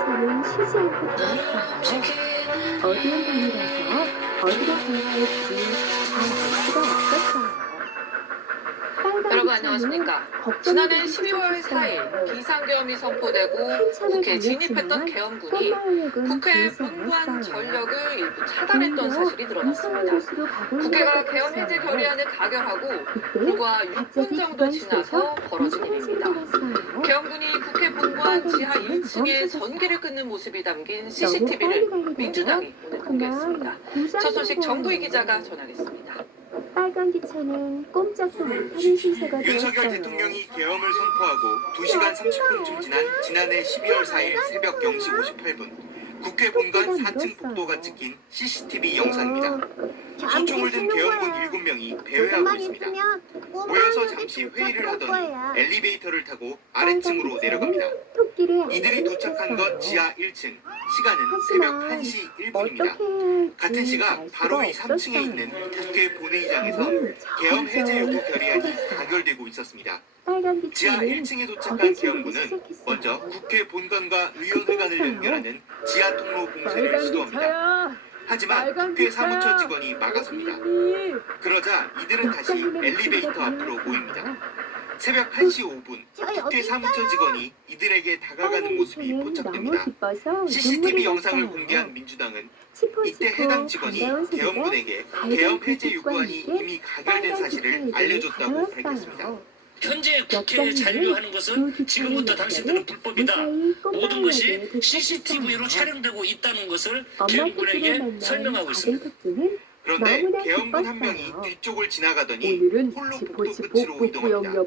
차는 쉬지 않고 들었어요. 어두운 밤이라서 어디로 가야 할지 잘 알 수가 없었어요. 여러분 안녕하십니까. 지난해 12월 4일 비상계엄이 선포되고 국회에 진입했던 계엄군이 국회 본관 전력을 일부 차단했던 사실이 드러났습니다. 국회가 계엄 해제 결의안을 가결하고 불과 6분 정도 지나서 벌어진 일입니다. 계엄군이 국회 본관 지하 1층에 전기를 끊는 모습이 담긴 CCTV를 민주당이 오늘 공개했습니다. 첫 소식 정부희 기자가 전하겠습니다. 빨간 기차는 꼼짝도 못하는 시세가 윤석열 되었어요. 대통령이 계엄을 선포하고 2시간 30분쯤 지난 지난해 12월 4일 새벽 0시 58분 국회 본관 4층 복도가 찍힌 CCTV 영상입니다. 소총을 든 계엄군 7명이 배회하고 있습니다. 모여서 잠시 회의를 하더니 엘리베이터를 타고 아래층으로 내려갑니다. 이들이 도착한 건 지하 1층, 시간은 새벽 1시 1분입니다. 같은 시각 바로 이 3층에 있는 국회 본회의장에서 계엄 해제 요구 결의안이 가결되고 있었습니다. 지하 1층에 도착한 계엄군은 먼저 국회 본관과 의원회관을 연결하는 지하 통로 봉쇄를 시도합니다. 하지만 국회 사무처 직원이 막아섭니다. 그러자 이들은 다시 엘리베이터 앞으로 모입니다. 새벽 1시 5분 국회 사무처 직원이 이들에게 다가가는 모습이 포착됩니다. CCTV 영상을 공개한 민주당은 이때 해당 직원이 계엄군에게 계엄 해제 요구안이 이미 가결된 사실을 알려줬다고 밝혔습니다. 현재 국회에 잔류하는 것은 지금부터 당신들은 불법이다. 모든 것이 CCTV로 촬영되고 있다는 것을 계엄군에게 설명하고 있습니다. 그런데 계엄군 한 명이 뒤쪽을 지나가더니 홀로 복도 끝으로 이동합니다.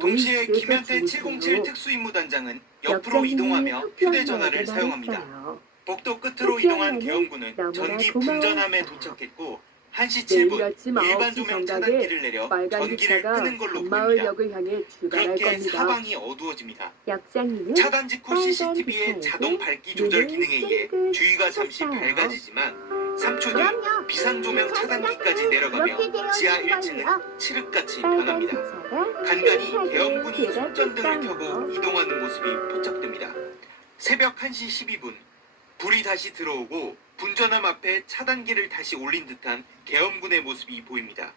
동시에 김현태 707 특수임무단장은 옆으로 이동하며 휴대전화를 사용합니다. 복도 끝으로 이동한 계엄군은 전기 분전함에 도착했고 1시 7분 일반 조명 차단기를 내려 전기를 끄는 걸로 보입니다. 그렇게 사방이 어두워집니다. 차단 직후 CCTV의 자동 밝기 조절 기능에 의해 주위가 잠시 밝아지지만 3초 뒤 비상조명 차단기까지 내려가며 지하 1층은 칠흑같이 변합니다. 간간히 계엄군이 손전등을 켜고 이동하는 모습이 포착됩니다. 새벽 1시 12분 불이 다시 들어오고 분전함 앞에 차단기를 다시 올린 듯한 계엄군의 모습이 보입니다.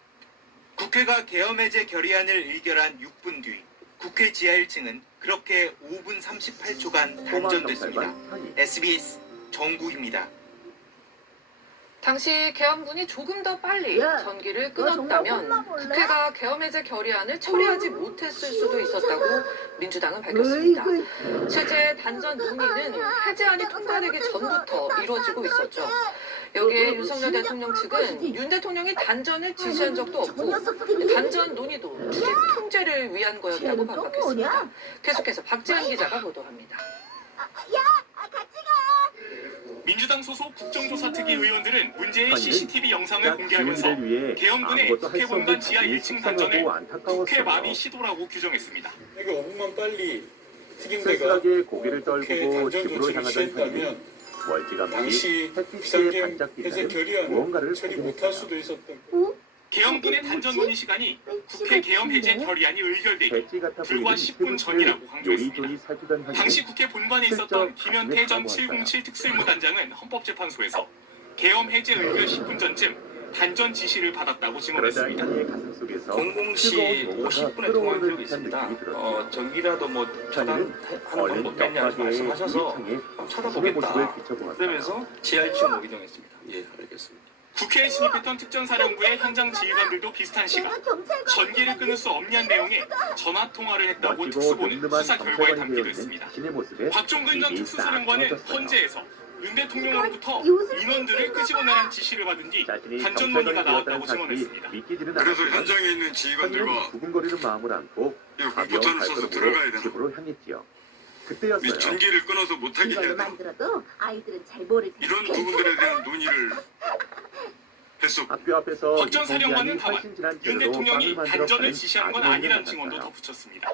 국회가 계엄 해제 결의안을 의결한 6분 뒤 국회 지하 1층은 그렇게 5분 38초간 단전됐습니다. SBS 정구입니다. 당시 계엄군이 조금 더 빨리 전기를 끊었다면 국회가 계엄 해제 결의안을 처리하지 못했을 수도 있었다고 민주당은 밝혔습니다. 실제 단전 논의는 해제안이 통과되기 전부터 이루어지고 있었죠. 여기에 윤석열 대통령 측은 윤 대통령이 단전을 지시한 적도 없고 단전 논의도 출입 통제를 위한 거였다고 반박했습니다. 계속해서 박지은 기자가 보도합니다. 민주당 소속 국정조사특위 의원들은 문제의 CCTV 영상을 공개하면서 계엄군의 국회 본관 지하 1층 단전을 국회 마비 시도라고 규정했습니다. 이게 5분만 빨리 특임대가 쓸쓸하게 고개를 떨구고 단전 집으로 조치를 향하던 취했다면 현진 멀찌감치 당시 햇빛에 비상계엄 해제 반짝이는 결의안을 무언가를 처리 발견했어요. 못할 수도 있었던 계엄군의 단전 논의 시간이 국회 계엄 해제 결의안이 의결되기 배지 같아 불과 보이는 10분 전이라고 강조했습니다. 요리조리 살피던 당시 현진 국회 본관에 있었던 김현태 전 707 특수임무단장은 헌법재판소에서 계엄 해제 의결 10분 전쯤 단전 지시를 받았다고 그러자 증언했습니다. 현진의 가슴 속에서 00시 50분에 통화한 기록이 있습니다. 전기라도 뭐 차단하는 방법 없겠냐 말씀하셔서 한번 찾아보겠다. 그러면서 지하 1층으로 이동했습니다. 예, 알겠습니다. 국회에 진입했던 특전사령부의 현장 지휘관들도 비슷한 시각 전기를 끊을 수 없냐는 내용의 전화 통화를 했다고 특수본은 수사 결과에 담기도 했습니다. 박종근 전 특수사령관은 헌재에서 윤 대통령으로부터 인원들을 끄집어내라는 지시를 받은 뒤 단전 논의가 나왔다고 증언했습니다. 그래서 현장에 있는 지휘관들과 두근거리는 마음을 안고 공포탄을 쏴서 들어가야 되나? 집으로 향했지요. 그때였어요. 전기를 끊어서 못하게 해야 되나? 이런 부분들에 대한 논의를 했었고 학교 앞에서 박 전 사령관은 다만 훨씬 진한 윤 재료로 대통령이 빵을 만들어 단전을 파는 지시한 건 아주 아니라는 유명한 증언도 작가요. 덧붙였습니다.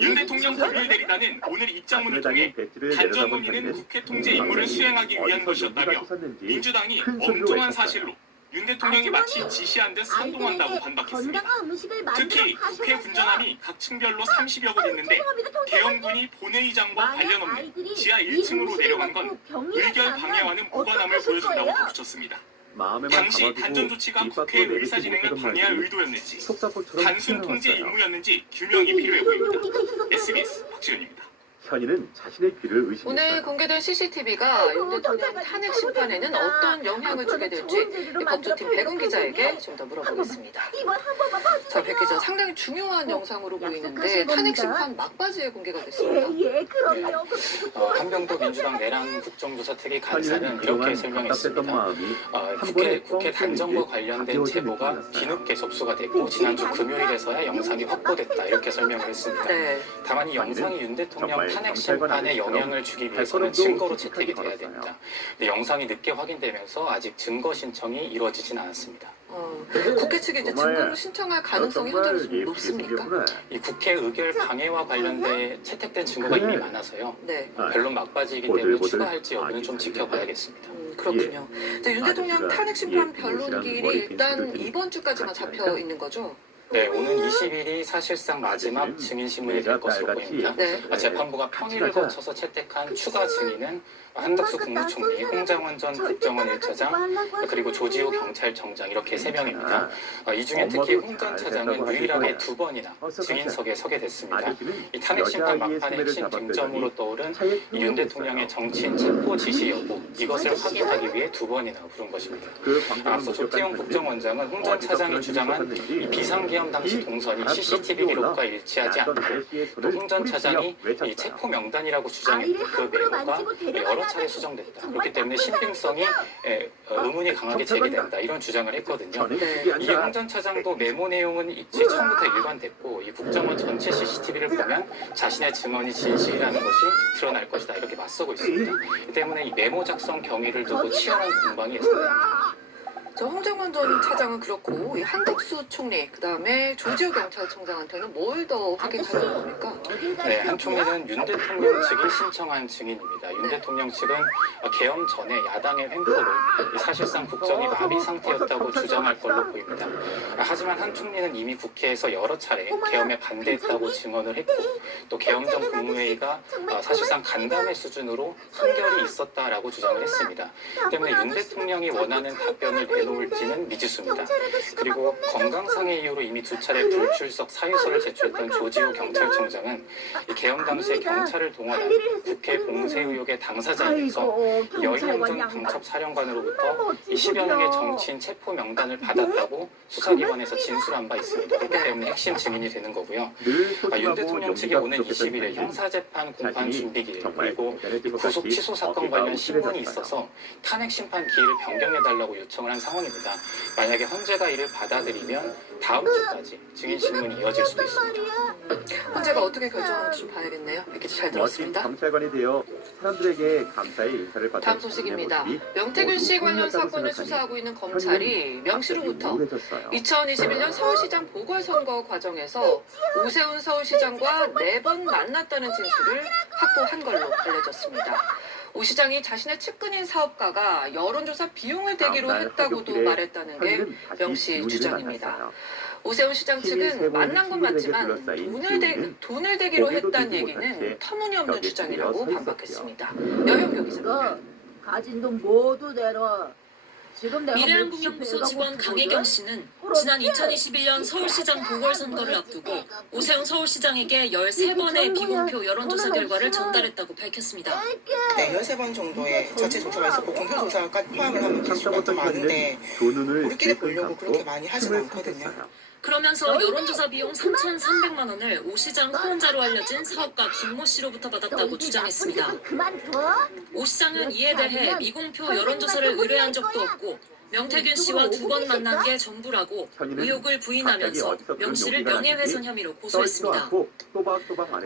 윤 대통령 법률 대리단은 오늘 입장문을 통해 단전 논의는 국회 통제 임무를 수행하기 위한 것이었다며 민주당이 엉뚱한 사실로 윤 대통령이 마치 지시한 듯 선동한다고 아이들에게 반박했습니다. 건강한 음식을 만들어 특히 국회 가셔야죠. 분전함이 각 층별로 30여 곳 있는데 죄송합니다, 통장님. 계엄군이 본회의장과 관련 없는 아이들이 지하 이 1층으로 음식을 내려간 건 먹고 병이 의결 나면 방해와는 무관함을 어떡하실 보여준다고 거예요? 덧붙였습니다. 마음에만 당시 담아두고 단전 조치가 입 밖으로 국회의 내뱉지 의사진행을 못하던 방해할 말들이 의도였는지 속사포처럼 단순 통제 튀어나왔어요. 임무였는지 규명이 필요해 보입니다. SBS 박지현입니다. 현이는 자신의 귀를 의심했어요. 오늘 공개된 CCTV가 윤 대통령 탄핵 심판에는 어떤 영향을 주게 될지 법조팀 백은 기자에게 좀 더 물어보겠습니다. 이번 한 번만 봐주세요. 자, 백 기자, 상당히 중요한 영상으로 보이는데 탄핵 심판 막바지에 공개가 됐습니다. 예, 그럼요. 한병도 민주당 내란 국정조사 특위 간사는 현이는 이렇게 그동안 설명했습니다. 답답했던 마음이 한 국회 번에 뻥 단정과 뚫린 게 관련된 가벼워진 제보가 느낌이었어요. 뒤늦게 접수가 됐고 지난주 금요일에서야 영상이 확보됐다 이렇게 설명을 했습니다. 네. 다만 이 영상이 윤 대통령 정말 탄핵 경찰관에게 심판에 영향을 주기 위해서는 발걸음도 증거로 솔직하게 채택이 돼야 걸었어요. 됩니다. 근데 영상이 늦게 확인되면서 아직 증거 신청이 이루어지진 않았습니다. 국회 측이 이제 정말 증거를 신청할 가능성이 정말 현재는 좀 예쁘게 높습니까? 생겼구나. 이 국회 의결 방해와 관련돼 채택된 증거가 이미 많아서요. 네. 별로 막바지이기 때문에 보들보들 추가할지 여부는 좀 아기 지켜봐야겠습니다. 그렇군요. 이제 윤 대통령 아저씨가 탄핵 심판 예, 변론길이 머리 일단 핀셋을 이번 주까지만 같이 잡혀 하니까? 있는 거죠? 네, 오는 20일이 사실상 마지막 증인 신문이 될 것으로 보입니다. 네. 재판부가 평일을 거쳐서 채택한 추가 증인은 한덕수 국무총리, 홍장원 전 국정원 1차장, 그리고 조지호 경찰청장 이렇게 3명입니다. 이 중에 특히 홍 전 차장은 유일하게 2번이나 증인석에 서게 됐습니다. 이 탄핵 심판 막판의 핵심 쟁점으로 떠오른 이 윤 대통령의 정치인 체포 지시 여부, 이것을 확인하기 위해 2번이나 부른 것입니다. 앞서 조태용 국정원장은 홍 전 차장이 주장한 이 비상계엄 당시 동선이 CCTV 기록과 일치하지 않고 또 홍 전 차장이 이 체포 명단이라고 주장했던 그 메모가 여러 차례 수정됐다. 그렇기 때문에 신빙성이 의문이 강하게 제기된다. 이런 주장을 했거든요. 이 홍 전 차장도 메모 내용은 처음부터 일관됐고 이 국정원 전체 CCTV를 보면 자신의 증언이 진실이라는 것이 드러날 것이다. 이렇게 맞서고 있습니다. 이 때문에 이 메모 작성 경위를 두고 치열한 공방이 예상됩니다. 저 홍장원 전 차장은 그렇고 이 한덕수 총리, 그다음에 조지호 경찰청장한테는 뭘 더 확인하는 겁니까? 네, 한 총리는 윤 대통령 측이 신청한 증인입니다. 윤 대통령 측은 계엄 전에 야당의 횡포로 사실상 국정이 마비 상태였다고 주장할 걸로 보입니다. 하지만 한 총리는 이미 국회에서 여러 차례 계엄에 반대했다고 증언을 했고 또 계엄 전 국무회의가 사실상 간담회 수준으로 판결이 있었다라고 주장을 했습니다. 때문에 윤 대통령이 원하는 답변을 내놓을지는 미지수입니다. 그리고 건강상의 이유로 이미 2차례 불출석 사유서를 제출했던 조지호 경찰청장은 이 계엄 당시에 경찰을 동원한 국회 공세 의혹의 당사자이면서 여인영 전 방첩 사령관으로부터 이 10여 명의 정치인 체포 명단을 받았다고 수사기관에서 진술한 바 있습니다. 그렇기 때문에 핵심 증인이 되는 거고요. 윤 대통령 측이 오는 20일에 형사재판 공판 준비기일 그리고 구속 취소 사건 관련 신문이 있어서 탄핵 심판 기일을 변경해달라고 요청을 한 상황입니다. 만약에 헌재가 이를 받아들이면 다음 주까지 증인 신문이 이어질 수도 있습니다. 헌재가 어떻게 결정하는지 좀 봐야겠네요. 이렇게 잘 들었습니다. 경찰관이 되어 사람들에게 감사의 인사를 받은 다음 소식입니다. 명태균 씨 관련 사건을 수사하고 있는 검찰이 명 씨로부터 2021년 서울시장 보궐선거 과정에서 오세훈 서울시장과 4번 만났다는 진술을 확보한 걸로 알려졌습니다. 오 시장이 자신의 측근인 사업가가 여론조사 비용을 대기로 했다고도 말했다는 게 명 씨 주장입니다. 오세훈 시장 측은 만난 건 맞지만 돈을 대기로 했다는 얘기는 터무니없는 주장이라고 반박했습니다. 여현교 기자입니다. 가진 돈 모두 내놔. 미래한국연구소 직원 강혜경 씨는 지난 2021년 서울시장 보궐선거를 앞두고 오세훈 서울시장에게 13번의 비공표 여론조사 결과를 전달했다고 밝혔습니다. 네, 13번 정도의 자체 조사가 있었고 공표 조사까지 포함을 하면 개수가 더 많은데 우리끼리 보려고 그렇게 많이 하진 않거든요. 그러면서 여론조사 비용 3,300만 원을 오 시장 후원자로 알려진 사업가 김모 씨로부터 받았다고 주장했습니다. 오 시장은 이에 대해 미공표 여론조사를 의뢰한 적도 없고 명태균 씨와 2번 만난 게 전부라고 의혹을 부인하면서 명 씨를 명예훼손 혐의로 고소했습니다.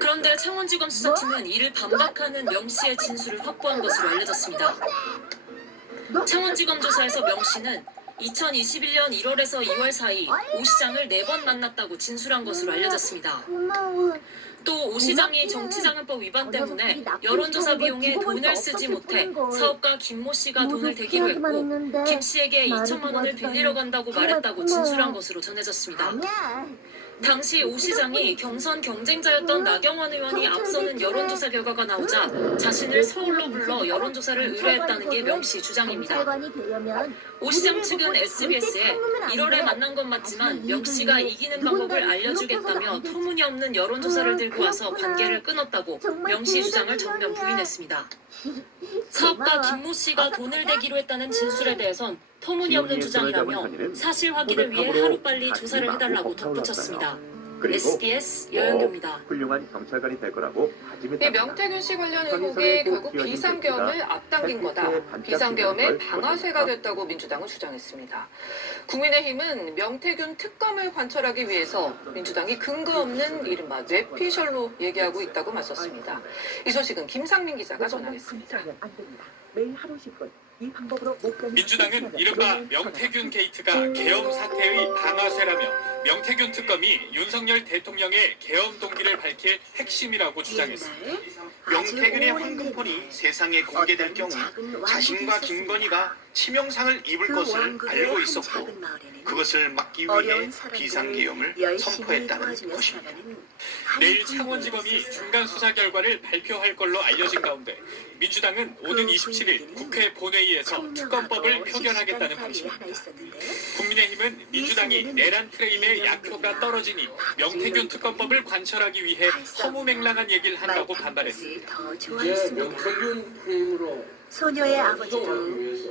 그런데 창원지검 수사팀은 이를 반박하는 명 씨의 진술을 확보한 것으로 알려졌습니다. 창원지검 조사에서 명 씨는 2021년 1월에서 2월 사이 오 시장을 4번 만났다고 진술한 것으로 알려졌습니다. 또 오 시장이 정치자금법 위반 때문에 여론조사 비용에 돈을 쓰지 못해 사업가 김모 씨가 돈을 대기로 했고 김 씨에게 2천만 원을 빌리러 간다고 말했다고 진술한 것으로 전해졌습니다. 당시 오 시장이 경선 경쟁자였던 나경원 의원이 앞서는 여론조사 결과가 나오자 자신을 서울로 불러 여론조사를 의뢰했다는 게 명 씨 주장입니다. 오 시장 측은 SBS에 1월에 만난 건 맞지만 명 씨가 이기는 방법을 알려주겠다며 터무니없는 여론조사를 들고 와서 관계를 끊었다고 명 씨 주장을 전면 부인했습니다. 사업가 김모 씨가 돈을 대기로 했다는 진술에 대해선 터무니없는 주장이라며 사실 확인을 위해 하루빨리 조사를 해달라고 덧붙였습니다. SBS 여영규입니다. 훌륭한 경찰관이 될 거라고 다짐했다. 명태균 씨 관련 의혹이 결국 비상계엄을 앞당긴 거다. 비상계엄의 방아쇠가 됐다고 민주당은 주장했습니다. 국민의힘은 명태균 특검을 관철하기 위해서 민주당이 근거 없는 이른바 뇌피셜로 얘기하고 있다고 맞섰습니다. 이 소식은 김상민 기자가 전하겠습니다. 매일 하루 10분. 이 방법으로 민주당은 이른바 명태균 게이트가 계엄 사태의 방아쇠라며 명태균 특검이 윤석열 대통령의 계엄 동기를 밝힐 핵심이라고 주장했습니다. 명태균의 황금폰이 세상에 공개될 경우 자신과 김건희가 치명상을 입을 것을 알고 있었고 그것을 막기 위해 비상계엄을 선포했다는 것입니다. 내일 창원지검이 중간 수사 결과를 발표할 걸로 알려진 가운데 민주당은 오는 27일 국회 본회의에서 특검법을 표결하겠다는 방침입니다. 국민의힘은 민주당이 내란 프레임의 약효가 떨어지니 명태균 특검법을 관철하기 위해 허무맹랑한 얘기를 한다고 반발했습니다. 이제 명태균 프레임으로 소녀의 아버지도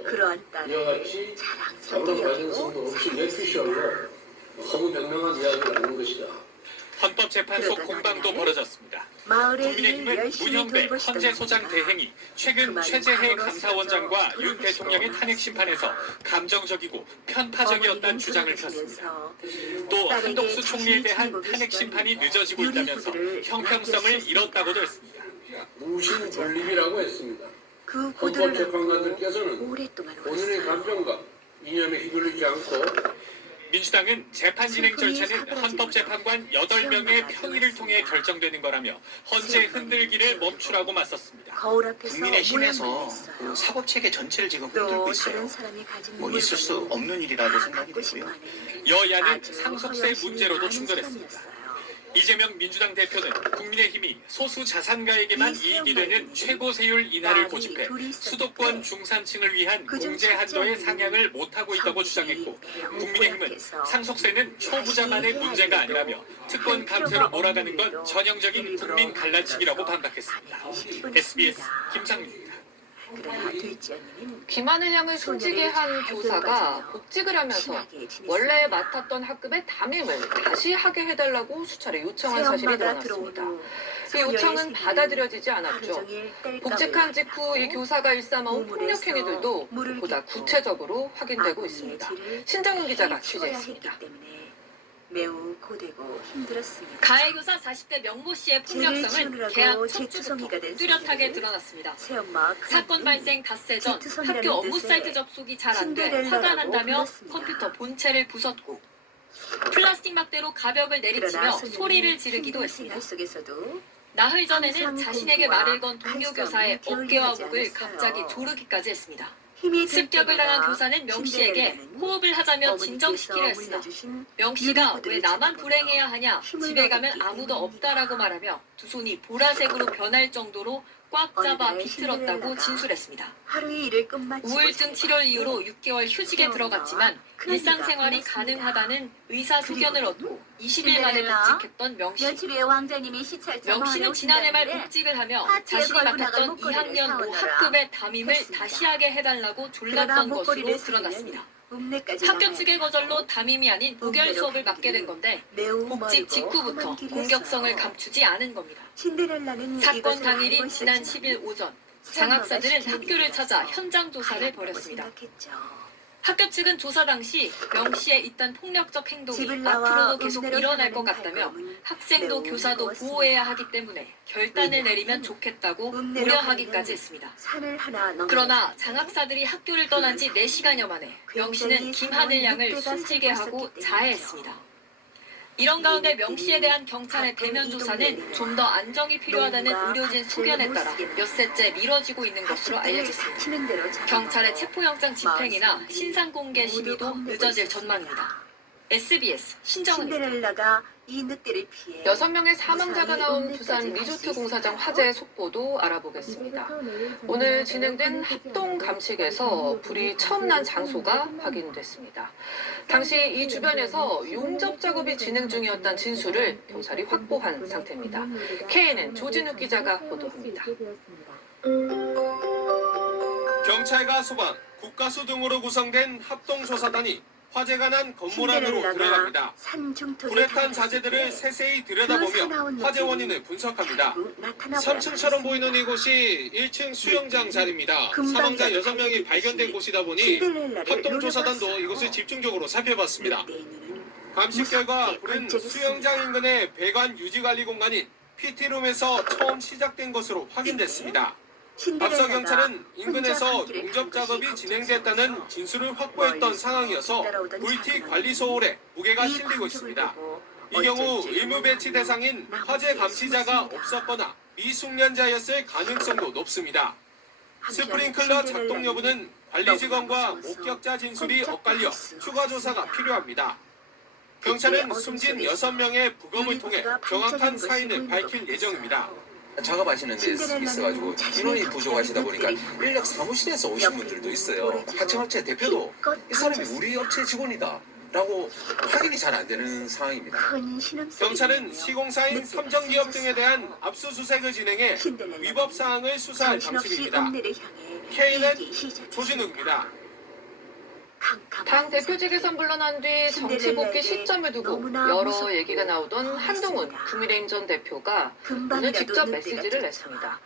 그러한 딸을 자랑스럽게 여기고 없이 뇌피셜로 허무맹랑한 이야기를 하는 것이다. 헌법재판소 공방도 벌어졌습니다. 국민의힘은 문현배 헌재소장 대행이 최근 최재해 감사원장과 윤 대통령의 탄핵 심판에서 감정적이고 편파적이었다는 주장을 폈습니다. 또 한덕수 총리에 대한 탄핵 심판이 늦어지고 있다면서 형평성을 잃었다고도 했습니다. 무신 돌림이라고 했습니다. 고들을 헌법재판관들께서는 오랫동안 본인의 감정과 이념에 휘둘리지 않고 민주당은 재판 진행 절차는 헌법재판관 8명의 평의를 통해 결정되는 거라며 헌재 흔들기를 멈추라고 맞섰습니다. 국민의힘에서 사법체계 전체를 지금 흔들고 있어요. 있을 수 없는 일이라고 생각이 되고요. 여야는 상속세 문제로도 충돌했습니다. 이재명 민주당 대표는 국민의힘이 소수 자산가에게만 이익이 되는 최고 세율 인하를 고집해 수도권 중산층을 위한 공제 한도의 상향을 못하고 있다고 주장했고 국민의힘은 상속세는 초부자만의 문제가 아니라며 특권 감세로 몰아가는 건 전형적인 국민 갈라치기라고 반박했습니다. SBS 김상민입니다. 기만을 향을 숨지게 한 교사가 복직을 하면서 원래 맡았던 학급의 담임을 다시 하게 해달라고 수차례 요청한 사실이 드러났습니다. 이 요청은 받아들여지지 않았죠. 복직한 직후 이 교사가 일삼아온 폭력 행위들도 보다 구체적으로 확인되고 있습니다. 신정은 기자가 취재했습니다. 매우 고되고 힘들었습니다. 가해교사 40대 명모 씨의 폭력성은 계약 첫 주부터 뚜렷하게 드러났습니다. 사건 발생 닷새 전 학교 업무 사이트 접속이 잘 안 돼 화가 난다며 컴퓨터 본체를 부쉈고 플라스틱 막대로 가벽을 내리치며 소리를 지르기도 했습니다. 나흘 전에는 자신에게 말을 건 동료 교사의 어깨와 목을 갑자기 조르기까지 했습니다. 습격을 당한 교사는 명 씨에게 호흡을 하자며 진정시키려 했으나 명 씨가 왜 나만 불행해야 하냐, 집에 가면 아무도 없다라고 말하며 두 손이 보라색으로 변할 정도로 꽉 잡아 비틀었다고 진술했습니다. 우울증 치료를 이유로 6개월 휴직에 들어갔지만 일상생활이 가능하다는 의사 소견을 얻고 20일 만에 복직했던 명 씨. 명 씨는 지난해 말 복직을 하며 자신이 맡았던 2학년 5학급의 담임을 다시 하게 해달라고 졸랐던 것으로 드러났습니다. 학교 측의 거절로 담임이 아닌 부결 수업을 맡게 된 건데 복직 직후부터 공격성을 감추지 않은 겁니다. 사건 당일인 지난 10일 오전 장학사들은 학교를 찾아 현장 조사를 벌였습니다. 학교 측은 조사 당시 명 씨의 잇단 폭력적 행동이 앞으로도 계속 일어날 것 같다며 학생도 교사도 보호해야 하기 때문에 결단을 내리면 좋겠다고 우려하기까지 했습니다. 그러나 장학사들이 학교를 떠난 지 4시간여 만에 명 씨는 김하늘 양을 숨지게 하고 자해했습니다. 이런 가운데 명 씨에 대한 경찰의 대면 조사는 좀 더 안정이 필요하다는 의료진 소견에 따라 몇세째 미뤄지고 있는 것으로 알려졌습니다. 경찰의 체포영장 집행이나 신상 공개 심의도 늦어질 전망입니다. SBS 신정은입니다. 신데렐라가 이 늑대를 피해 6명의 사망자가 나온 부산 리조트 공사장 화재의 속보도 알아보겠습니다. 오늘 진행된 합동 감식에서 불이 처음 난 장소가 확인됐습니다. 당시 이 주변에서 용접 작업이 진행 중이었다는 진술을 경찰이 확보한 상태입니다. KNN 조진욱 기자가 보도합니다. 경찰과 소방, 국가수 등으로 구성된 합동조사단이 화재가 난 건물 안으로 들어갑니다. 불에 탄 자재들을 세세히 들여다보며 화재 원인을 분석합니다. 3층처럼 보이는 이곳이 1층 수영장 자리입니다. 사망자 6명이 발견된 곳이다 보니 합동조사단도 이곳을 집중적으로 살펴봤습니다. 감식 결과 불은 수영장 인근의 배관 유지관리 공간인 PT룸에서 처음 시작된 것으로 확인됐습니다. 앞서 경찰은 인근에서 용접 작업이 진행됐다는 진술을 확보했던 상황이어서 VT 관리소홀에 무게가 실리고 있습니다. 이 경우 의무 배치 대상인 화재 감시자가 없었거나 미숙련자였을 가능성도 높습니다. 스프링클러 작동 여부는 관리 직원과 목격자 진술이 엇갈려 추가 조사가 필요합니다. 경찰은 숨진 6명의 부검을 통해 정확한 사인을 밝힐 예정입니다. 작업하시는 데 있어가지고 인원이 부족하시다 보니까 인력 사무실에서 오신 분들도 있어요. 하청업체 대표도 이 사람이 우리 업체 직원이다 라고 확인이 잘 안 되는 상황입니다. 경찰은 시공사인 삼정기업 등에 대한 압수수색을 진행해 위법 사항을 수사할 방침입니다. KNN 조진욱입니다. 당 대표직에서 물러난 뒤 정치 복귀 시점을 두고 여러 얘기가 나오던 한동훈 국민의힘 전 대표가 오늘 직접 메시지를 냈습니다.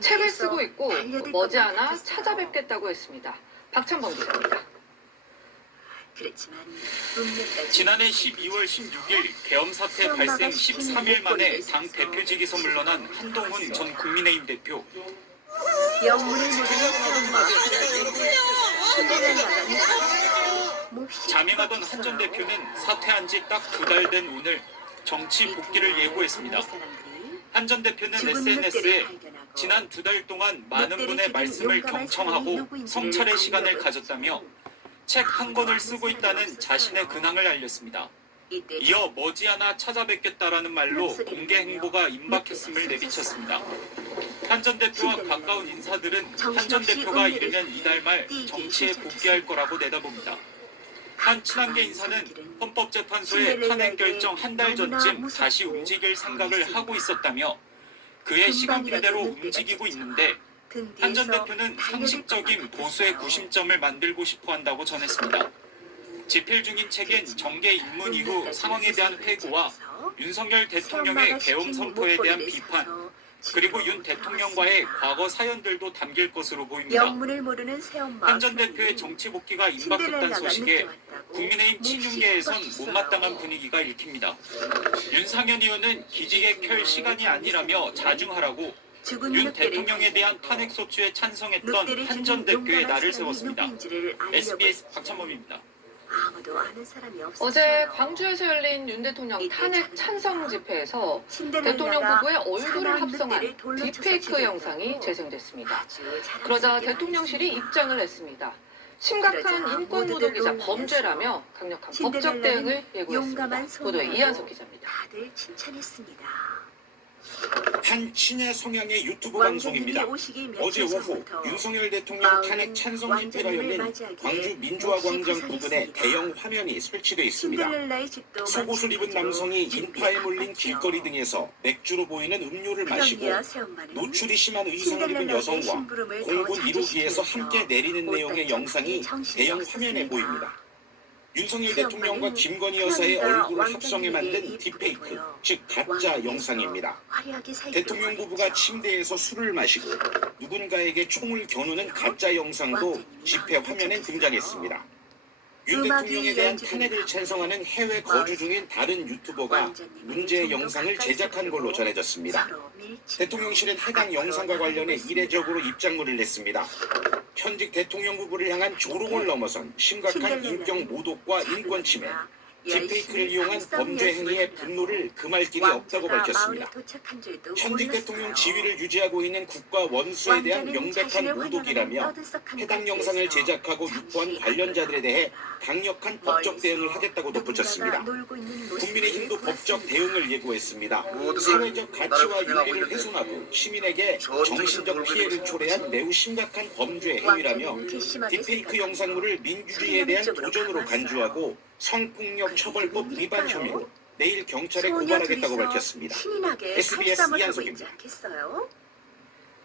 책을 쓰고 있고 머지않아 찾아뵙겠다고 했습니다. 박찬범 기자입니다. 지난해 12월 16일 계엄 사태 발생 13일 만에 당 대표직에서 물러난 한동훈 전 국민의힘 대표. 영문을 자명하던 한 전 대표는 사퇴한 지 딱 2달 된 오늘 정치 복귀를 예고했습니다. 한 전 대표는 SNS에 지난 2달 동안 많은 분의 말씀을 경청하고 성찰의 시간을 가졌다며 책 한 권을 쓰고 있다는 자신의 근황을 알렸습니다. 이어 머지않아 찾아뵙겠다라는 말로 공개 행보가 임박했음을 내비쳤습니다. 한 전 대표와 가까운 인사들은 한 전 대표가 이르면 이달 말 정치에 복귀할 거라고 내다봅니다. 한 친한계 인사는 헌법재판소의 탄핵 결정 한 달 전쯤 다시 움직일 생각을 하고 있었다며 그의 시간표대로 움직이고 있는데 한 전 대표는 상식적인 보수의 구심점을 만들고 싶어 한다고 전했습니다. 집필 중인 책엔 정계 입문 이후 상황에 대한 회고와 윤석열 대통령의 계엄 선포에 대한 비판, 그리고 윤 대통령과의 과거 사연들도 담길 것으로 보입니다. 한 전 대표의 정치 복귀가 임박했다는 소식에 국민의힘 친윤계에선 못마땅한 분위기가 읽힙니다. 윤상현 의원은 기직에 켤 시간이 아니라며 자중하라고 윤 대통령에 대한 탄핵 소추에 찬성했던 한 전 대표의 날을 세웠습니다. SBS 박찬범입니다. 어제 광주에서 열린 윤 대통령 탄핵 찬성 집회에서 대통령 부부의 얼굴을 합성한 딥페이크 영상이 재생됐습니다. 그러자 대통령실이 입장을 냈습니다. 심각한 인권 모독이자 범죄라며 강력한 법적 대응을 예고했습니다. 보도에 이한석 기자입니다. 한 친야 성향의 유튜브 방송입니다. 어제 오후 윤석열 대통령 탄핵 찬성 집회가 열린 광주 민주화광장 부근에 대형 화면이 설치되어 있습니다. 속옷을 입은 남성이 인파에 몰린 길거리 등에서 맥주로 보이는 음료를 마시고 노출이 심한 의상을 입은 여성과 공군 1호기에서 함께 내리는 내용의 영상이 대형 화면에 보입니다. 윤석열 대통령과 김건희 여사의 얼굴을 합성해 만든 딥페이크, 즉 가짜 영상입니다. 대통령 부부가 침대에서 술을 마시고 누군가에게 총을 겨누는 가짜 영상도 집회 화면에 등장했습니다. 윤 대통령에 대한 탄핵을 찬성하는 해외 거주 중인 다른 유튜버가 문제의 영상을 제작한 걸로 전해졌습니다. 대통령실은 해당 영상과 관련해 이례적으로 입장문을 냈습니다. 현직 대통령 부부를 향한 조롱을 넘어선 심각한 인격 모독과 인권 침해, 딥페이크를 이용한 범죄 행위에 분노를 금할 길이 없다고 밝혔습니다. 현직 대통령 지위를 유지하고 있는 국가 원수에 대한 명백한 모독이라며 해당 영상을 제작하고 유포한 관련자들에 대해 강력한 법적 대응을 하겠다고 덧붙였습니다. 국민의힘도 법적 대응을 예고했습니다. 사회적 가치와 윤리를 훼손하고 시민에게 정신적 피해를 초래한 매우 심각한 범죄 행위라며 딥페이크 영상물을 민주주의에 대한 도전으로 간주하고 성폭력 처벌법 위반 혐의로 내일 경찰에 고발하겠다고 밝혔습니다. SBS 이한석입니다.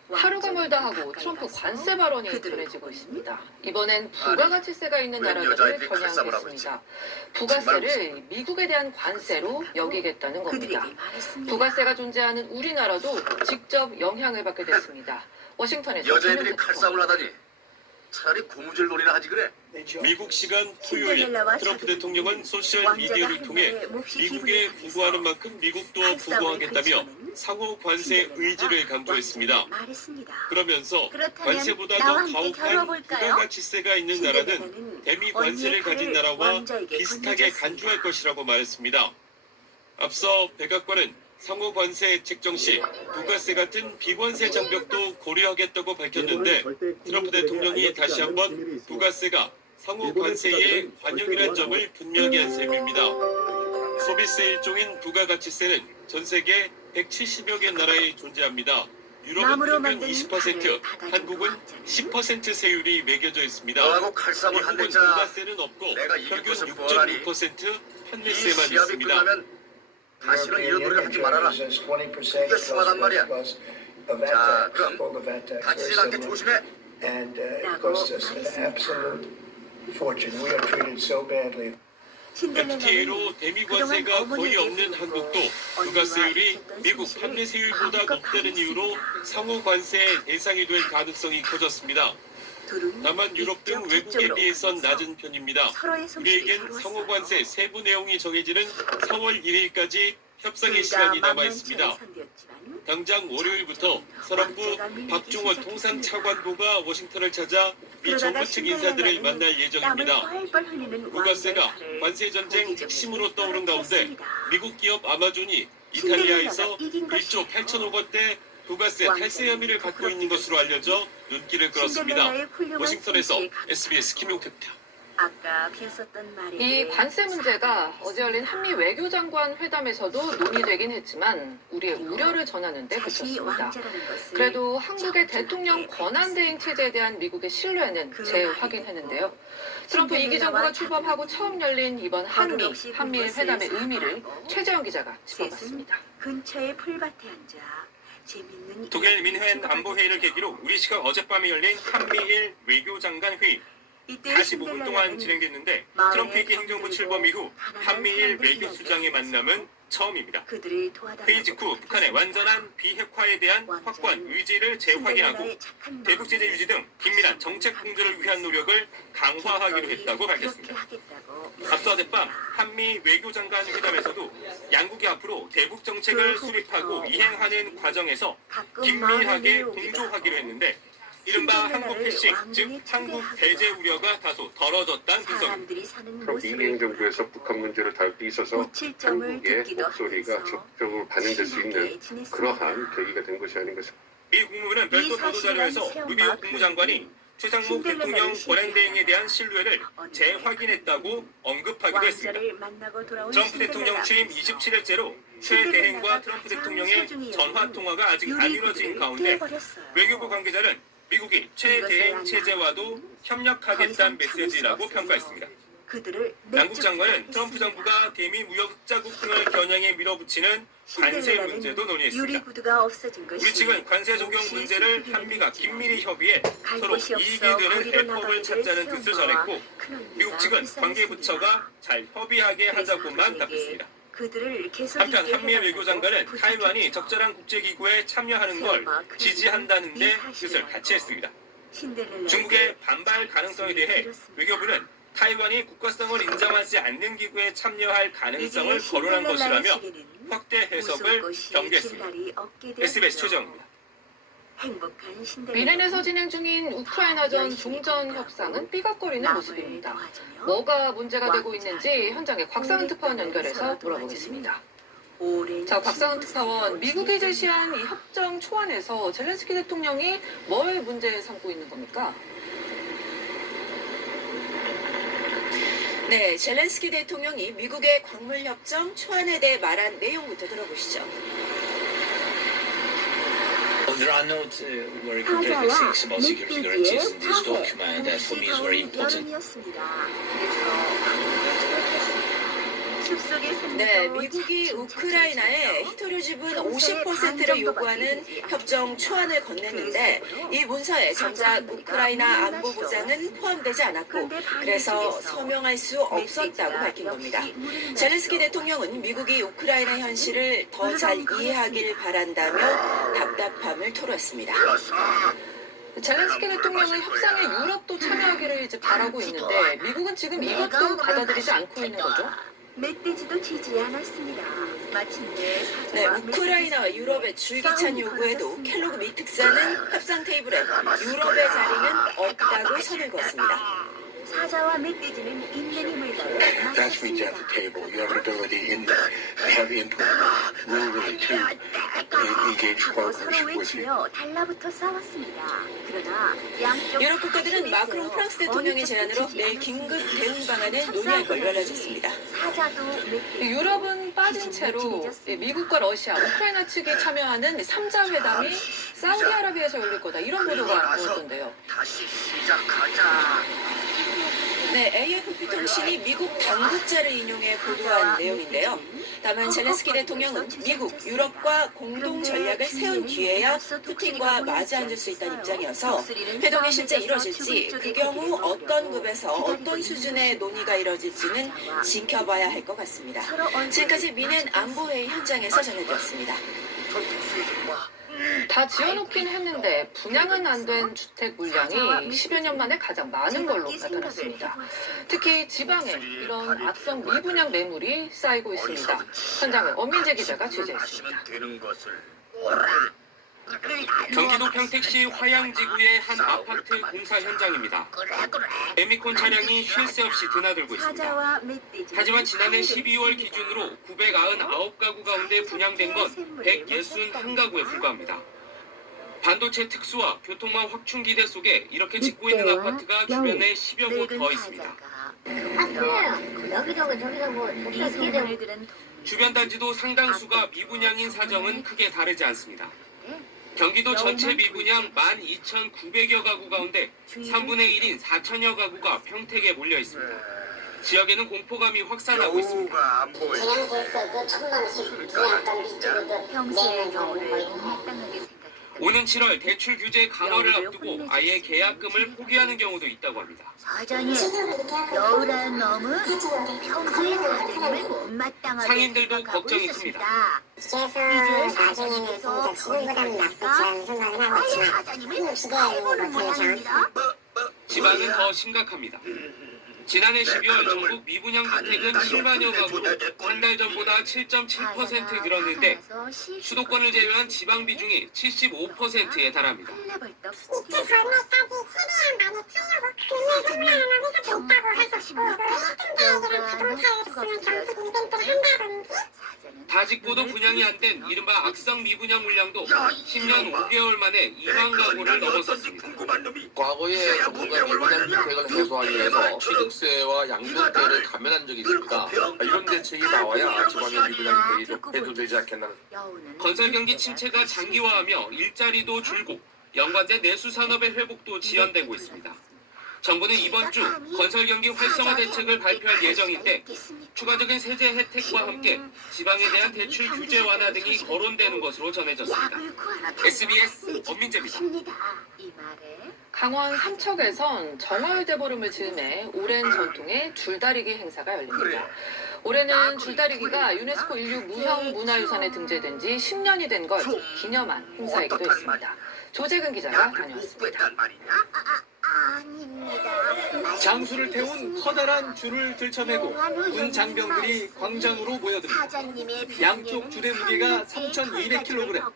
하루가 멀다 하고 트럼프 관세 발언이 전해지고 있습니다. 이번엔 부가가치세가 있는 나라들을 겨냥했습니다. 부가세를 미국에 대한 관세로 여기겠다는 겁니다. 부가세가 존재하는 우리나라도 직접 영향을 받게 됐습니다. 워싱턴에서 여자애들이 칼싸움을 하다니 차라리 고무줄 놀이나 하지 그래. 미국 시간 토요일 트럼프 대통령은 소셜미디어를 통해 미국에 부과하는 만큼 미국도 부과하겠다며 상호 관세 의지를 강조했습니다. 그러면서 관세보다 더 가혹한 부가가치세가 있는 나라는 대미 관세를 가진 나라와 비슷하게 간주할 것이라고 말했습니다. 앞서 백악관은 상호 관세 책정 시 부가세 같은 비관세 장벽도 고려하겠다고 밝혔는데 트럼프 대통령이 다시 한번 부가세가 상호 관세의 관역이라는 점을 분명히 한 셈입니다. 소비세 일종인 부가가치세는 전 세계 170여 개 나라에 존재합니다. 유럽은 평균 20%, 한국은 10% 세율이 매겨져 있습니다. 미국은 부가세는 없고 평균 6.6% 판매세만 있습니다. 다시는 이런 노래를 하지 말아라. 이게 숭하단 말이야. 자, 그럼 다치지 않게 조심해. FTA로 대미 관세가 거의 없는 한국도 부가세율이 미국 판매세율보다 높다는 이유로 상호 관세의 대상이 될 가능성이 커졌습니다. 다만 유럽 등 외국에 비해선 낮은 편입니다. 우리에겐 상호 관세 세부 내용이 정해지는 4월 1일까지 협상의 시간이 남아 있습니다. 당장 월요일부터 사령부 박종원 통상차관보가 워싱턴을 찾아 미 정부 측 인사들을 만날 예정입니다. 부가세가 관세 전쟁 핵심으로 떠오른 가운데 미국 기업 아마존이 이탈리아에서 1조 8천억 원대 부가세 탈세 혐의를 갖고 있는 것으로 알려져 눈길을 끌었습니다. 워싱턴에서 SBS 김용태입니다. 이 관세 문제가 어제 열린 한미 외교장관 회담에서도 논의되긴 했지만 우리의 우려를 전하는 데 그쳤습니다. 그래도 한국의 대통령 권한대행 체제에 대한 미국의 신뢰는 재확인했는데요. 트럼프 2기 정부가 출범하고 처음 열린 이번 한미일 회담의 의미를 최재형 기자가 짚어봤습니다. 근처의 풀밭에 앉아 독일 민헨 안보회의를 계기로 우리 시각 어젯밤에 열린 한미일 외교장관 회의. 45분 동안 진행됐는데 트럼프 2기 행정부 출범 이후 한미일 외교수장의 만남은 처음입니다. 회의 직후 북한의 완전한 비핵화에 대한 확고한 의지를 재확인하고 대북 제재 유지 등 긴밀한 정책 공조를 위한 노력을 강화하기로 했다고 밝혔습니다. 앞서 어젯밤 한미 외교장관 회담에서도 양국이 앞으로 대북 정책을 수립하고 이행하는 과정에서 긴밀하게 공조하기로 했는데 이른바 한국 패싱, 즉 한국 배제 우려가 다소 덜어졌다는 분석입니다. 트럼프 2기 행정부에서 북한 문제를 다룰 때 있어서 한국의 목소리가 적극적으로 반영될 수 있는 그러한 계기가 된 것이 아닌가 싶습니다. 미 국무부는 별도 보도자료에서 루비오 국무장관이 최상목 대통령 권한대행에 대한 신뢰를 재확인했다고 언급하기도 했습니다. 트럼프 대통령 취임 27일째로 최 대행과 트럼프 대통령의 전화통화가 아직 안 이뤄진 가운데 외교부 관계자는 미국이 최대행 체제와도 협력하겠다는 메시지라고 평가했습니다. 양국 장관은 트럼프 정부가 대미 무역 흑자국 등을 겨냥해 밀어붙이는 관세 문제도 논의했습니다. 우리 측은 관세 적용 문제를 한미가 긴밀히 협의해 서로 이익이 되는 해법을 찾자는 뜻을 전했고 미국 측은 관계부처가 잘 협의하게 하자고만 답했습니다. 한편 한미일 외교장관은 타이완이 적절한 국제기구에 참여하는 걸 지지한다는 데 뜻을 같이 했습니다. 중국의 반발 가능성에 대해 외교부는 타이완이 국가성을 인정하지 않는 기구에 참여할 가능성을 거론한 것이라며 확대 해석을 경계했습니다. SBS 최정입니다. 비렌에서 진행 중인 우크라이나전 종전 협상은 삐걱거리는 모습입니다. 뭐가 문제가 되고 있는지 현장에 곽상은 특파원 연결해서 물어보겠습니다. 자, 곽상은 특파원, 미국이 제시한 이 협정 초안에서 젤렌스키 대통령이 뭘 문제 삼고 있는 겁니까? 네, 젤렌스키 대통령이 미국의 광물협정 초안에 대해 말한 내용부터 들어보시죠. There are no very concrete things about security guarantees in this document that for me is very important. 네, 미국이 우크라이나에 히토류 지분 50%를 요구하는 협정 초안을 건넸는데 이 문서에 정작 우크라이나 안보보장은 포함되지 않았고 그래서 서명할 수 없었다고 밝힌 겁니다. 젤렌스키 대통령은 미국이 우크라이나 현실을 더 잘 이해하길 바란다며 답답함을 토로했습니다. 젤렌스키 대통령은 협상에 유럽도 참여하기를 이제 바라고 있는데 미국은 지금 이것도 받아들이지 않고 있는 거죠? 멧돼지도 지지 않았습니다. 마침내 네, 우크라이나와 유럽의 줄기찬 요구에도 켈로그 미 특사는 협상 테이블에 유럽의 자리는 없다고 선을 그었습니다. 사자와 멧돼지는 있는 힘을 다해 That's me at the table. You have an ability in there. I have input. We're really to engage partners 서로 with you. 외치며 달라붙어 싸웠습니다. 그러나 양쪽 유럽 국가들은 마크롱 프랑스 대통령의 제안으로 내일 긴급 대응 방안을 논의할 걸로 알려졌습니다. 유럽은 빠진 채로 미국과 러시아, 우크라이나 측이 참여하는 3자 회담이 사우디아라비아에서 열릴 거다 이런 보도가 나왔던데요. 다시 시작하자. 네, AFP 통신이 미국 당국자를 인용해 보도한 내용인데요. 다만 젤렌스키 대통령은 미국, 유럽과 공동 전략을 세운 뒤에야 푸틴과 마주 앉을 수 있다는 입장이어서 회동이 실제 이뤄질지 그 경우 어떤 급에서 어떤 수준의 논의가 이뤄질지는 지켜봐야 할 것 같습니다. 지금까지 미넨 안보회의 현장에서 전해드렸습니다. 다 지어놓긴 했는데 분양은 안 된 주택 물량이 10여 년 만에 가장 많은 걸로 나타났습니다. 특히 지방에 이런 악성 미분양 매물이 쌓이고 있습니다. 현장을 엄민재 기자가 취재했습니다. 경기도 평택시 화양지구의 한 아파트 공사 현장입니다. 에미콘 차량이 쉴 새 없이 드나들고 있습니다. 하지만 지난해 12월 기준으로 999가구 가운데 분양된 건 161가구에 불과합니다. 반도체 특수와 교통망 확충 기대 속에 이렇게 짓고 있는 아파트가 주변에 10여 곳 더 있습니다. 주변 단지도 상당수가 미분양인 사정은 크게 다르지 않습니다. 경기도 전체 미분양 12,900여 가구 가운데 3분의 1인 4천여 가구가 평택에 몰려 있습니다. 지역에는 공포감이 확산하고 있습니다. 분양됐어도 1,000만 원씩 분양가를 주고도 평소의 경우를 합당하게 오는 7월 대출 규제 강화를 앞두고 아예 계약금을 포기하는 경우도 있다고 합니다. 사장님, 겨울엔 너무 평소의 사장님을 못마땅하게 상인들도 걱정이 큽니다. 그래서 나중에는 지금보다는 낫겠지 않은 생각을 하고 있지만 사장님은 시대를 모양입니다. 지방은 더 심각합니다. 지난해 12월 전국 미분양 주택은 7만여 가구로 한 달 전보다 7.7% 늘었는데 수도권을 제외한 지방 비중이 75%에 달합니다. 다직보도 분양이 안 된 이른바 악성 미분양 물량도 10년 5개월 만에 2만 가구를 넘어섰습니다. 과거에 정부가 미분양 주택을 해소하기 위해서 취득세와 양도세를 감면한 적이 있습니다. 이런 대책이 나와야 지방의 미분양 주택이 해소되지 않겠나. 건설 경기 침체가 장기화하며 일자리도 줄고 연관된 내수 산업의 회복도 지연되고 있습니다. 정부는 이번 주 건설 경기 활성화 대책을 발표할 예정인데 추가적인 세제 혜택과 함께 지방에 대한 대출 규제 완화 등이 거론되는 것으로 전해졌습니다. SBS 엄민재입니다. 강원 삼척에선 정월 대보름을 즈음해 오랜 전통의 줄다리기 행사가 열립니다. 올해는 줄다리기가 유네스코 인류 무형문화유산에 등재된 지 10년이 된 걸 기념한 행사이기도 했습니다. 조재근 기자가 다녀왔습니다. 아닙니다. 장수를 태운 커다란 줄을 들쳐매고 군 장병들이 광장으로 모여듭니다. 양쪽 줄의 무게가 3,200kg.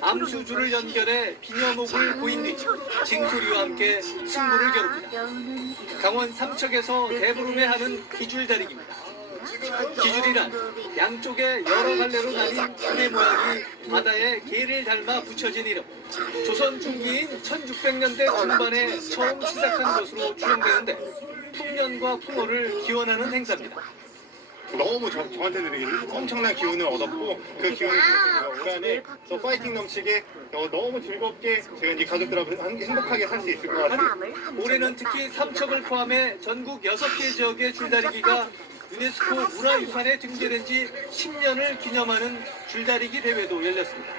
암수줄을 연결해 비녀목을 고인 뒤 징소리와 함께 승부를 겨룹니다. 강원 삼척에서 대부름에 하는 기줄다리기입니다. 기줄이란 양쪽에 여러 갈래로 나뉜 줄의 모양이 바다에 개를 닮아 붙여진 이름. 조선 중기인 1600년대 중반에 처음 시작한 것으로 추정되는데 풍년과 풍어를 기원하는 행사입니다. 너무 저한테는 엄청난 기운을 얻었고 그 기운을 올 한해 더 파이팅 넘치게 너무 즐겁게 제가 이제 가족들하고 행복하게 살 수 있을 것 같아요. 올해는 특히 삼척을 포함해 전국 6개 지역의 줄다리기가 유네스코 문화유산에 등재된 지 10년을 기념하는 줄다리기 대회도 열렸습니다.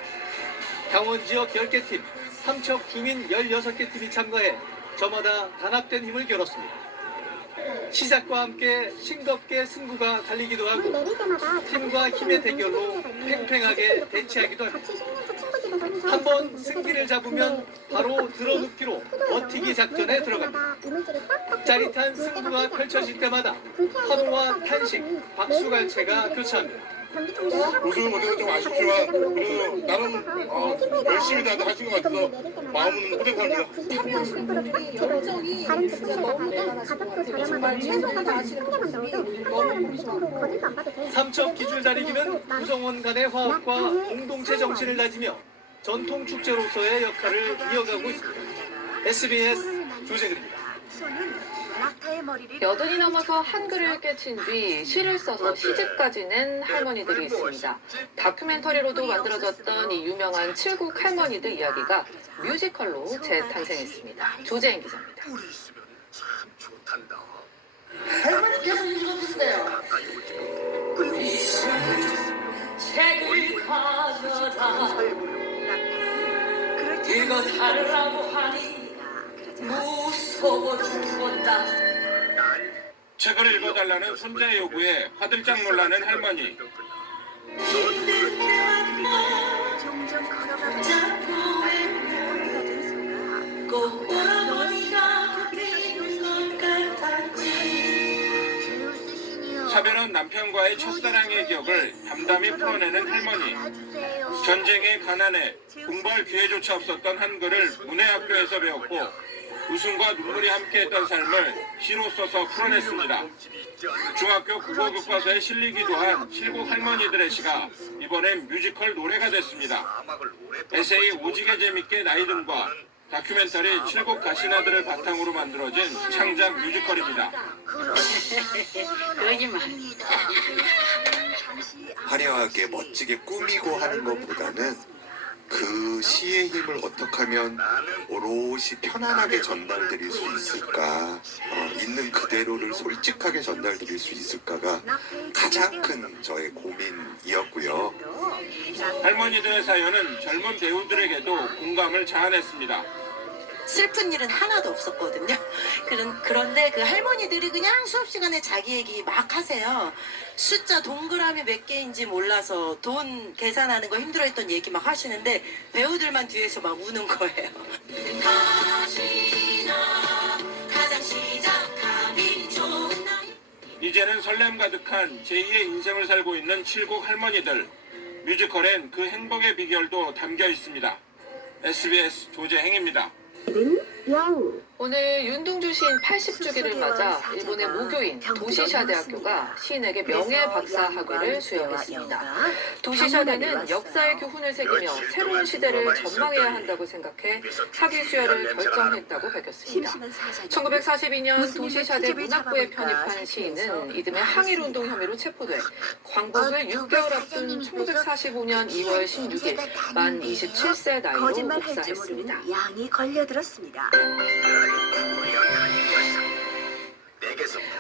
강원 지역 10개 팀, 삼척 주민 16개 팀이 참가해 저마다 단합된 힘을 겨뤘습니다. 시작과 함께 싱겁게 승부가 갈리기도 하고 팀과 힘의 대결로 팽팽하게 대치하기도 합니다. 한번 승기를 잡으면 바로 들어눕기로 버티기 작전에 들어갑니다. 짜릿한 승부가 펼쳐질 때마다 환호와 탄식, 박수갈채가 교차합니다. 우승은 못해서 좀 아쉽지만 그래도 나름 열심히 다들 하신 것 같아서 마음은 뿌듯합니다. 참여하시는 분들이 열정이 진짜 너무 대단하시고 정말 최선을 다하시는 모습이 너무 보기 좋았고 삼척 기줄다리기는 구성원 간의 화합과 공동체 정신을 다지며 전통 축제로서의 역할을 이어가고 있습니다. SBS 조재근입니다. 여든이 넘어서 한글을 깨친 뒤 시를 써서 시집까지 낸 할머니들이 있습니다. 다큐멘터리로도 만들어졌던 이 유명한 칠곡 할머니들 이야기가 뮤지컬로 재탄생했습니다. 조재인 기자입니다. 할머니께서 읽어주세요. 책을 가져다 읽어달라고 하니 무서워 죽었다. 책을 읽어달라는 손자의 요구에 화들짝 놀라는 할머니. 종종 걸어가면서 차별한 남편과의 첫사랑의 기억을 담담히 풀어내는 할머니. 전쟁의 가난에 공부할 기회조차 없었던 한글을 문해학교에서 배웠고 웃음과 눈물이 함께했던 삶을 시로 써서 풀어냈습니다. 중학교 국어 교과서에 실리기도 한 칠곡 할머니들의 시가 이번엔 뮤지컬 노래가 됐습니다. 에세이 오지게 재밌게 나이든과 다큐멘터리 칠곡 가시나들을 바탕으로 만들어진 창작 뮤지컬입니다. 화려하게 멋지게 꾸미고 하는 것보다는 그 시의 힘을 어떻게 하면 오롯이 편안하게 전달드릴 수 있을까, 있는 그대로를 솔직하게 전달드릴 수 있을까가 가장 큰 저의 고민이었고요. 할머니들의 사연은 젊은 배우들에게도 공감을 자아냈습니다. 슬픈 일은 하나도 없었거든요. 그런데 그 할머니들이 그냥 수업 시간에 자기 얘기 막 하세요. 숫자 동그라미 몇 개인지 몰라서 돈 계산하는 거 힘들어했던 얘기 막 하시는데 배우들만 뒤에서 막 우는 거예요. 이제는 설렘 가득한 제2의 인생을 살고 있는 칠곡 할머니들. 뮤지컬엔 그 행복의 비결도 담겨 있습니다. SBS 조재행입니다. 오늘 윤동주 시인 80주기를 맞아 일본의 모교인 도시샤대학교가 시인에게 명예 박사 학위를 수여했습니다. 도시샤대는 역사의 교훈을 새기며 새로운 시대를 전망해야 한다고 생각해 학위 수여를 결정했다고 밝혔습니다. 1942년 도시샤대 문학부에 편입한 시인은 이듬해 항일운동 혐의로 체포돼 광복을 6개월 앞둔 1945년 2월 16일 만 27세 나이로 목사했습니다. 양이 걸려들었습니다.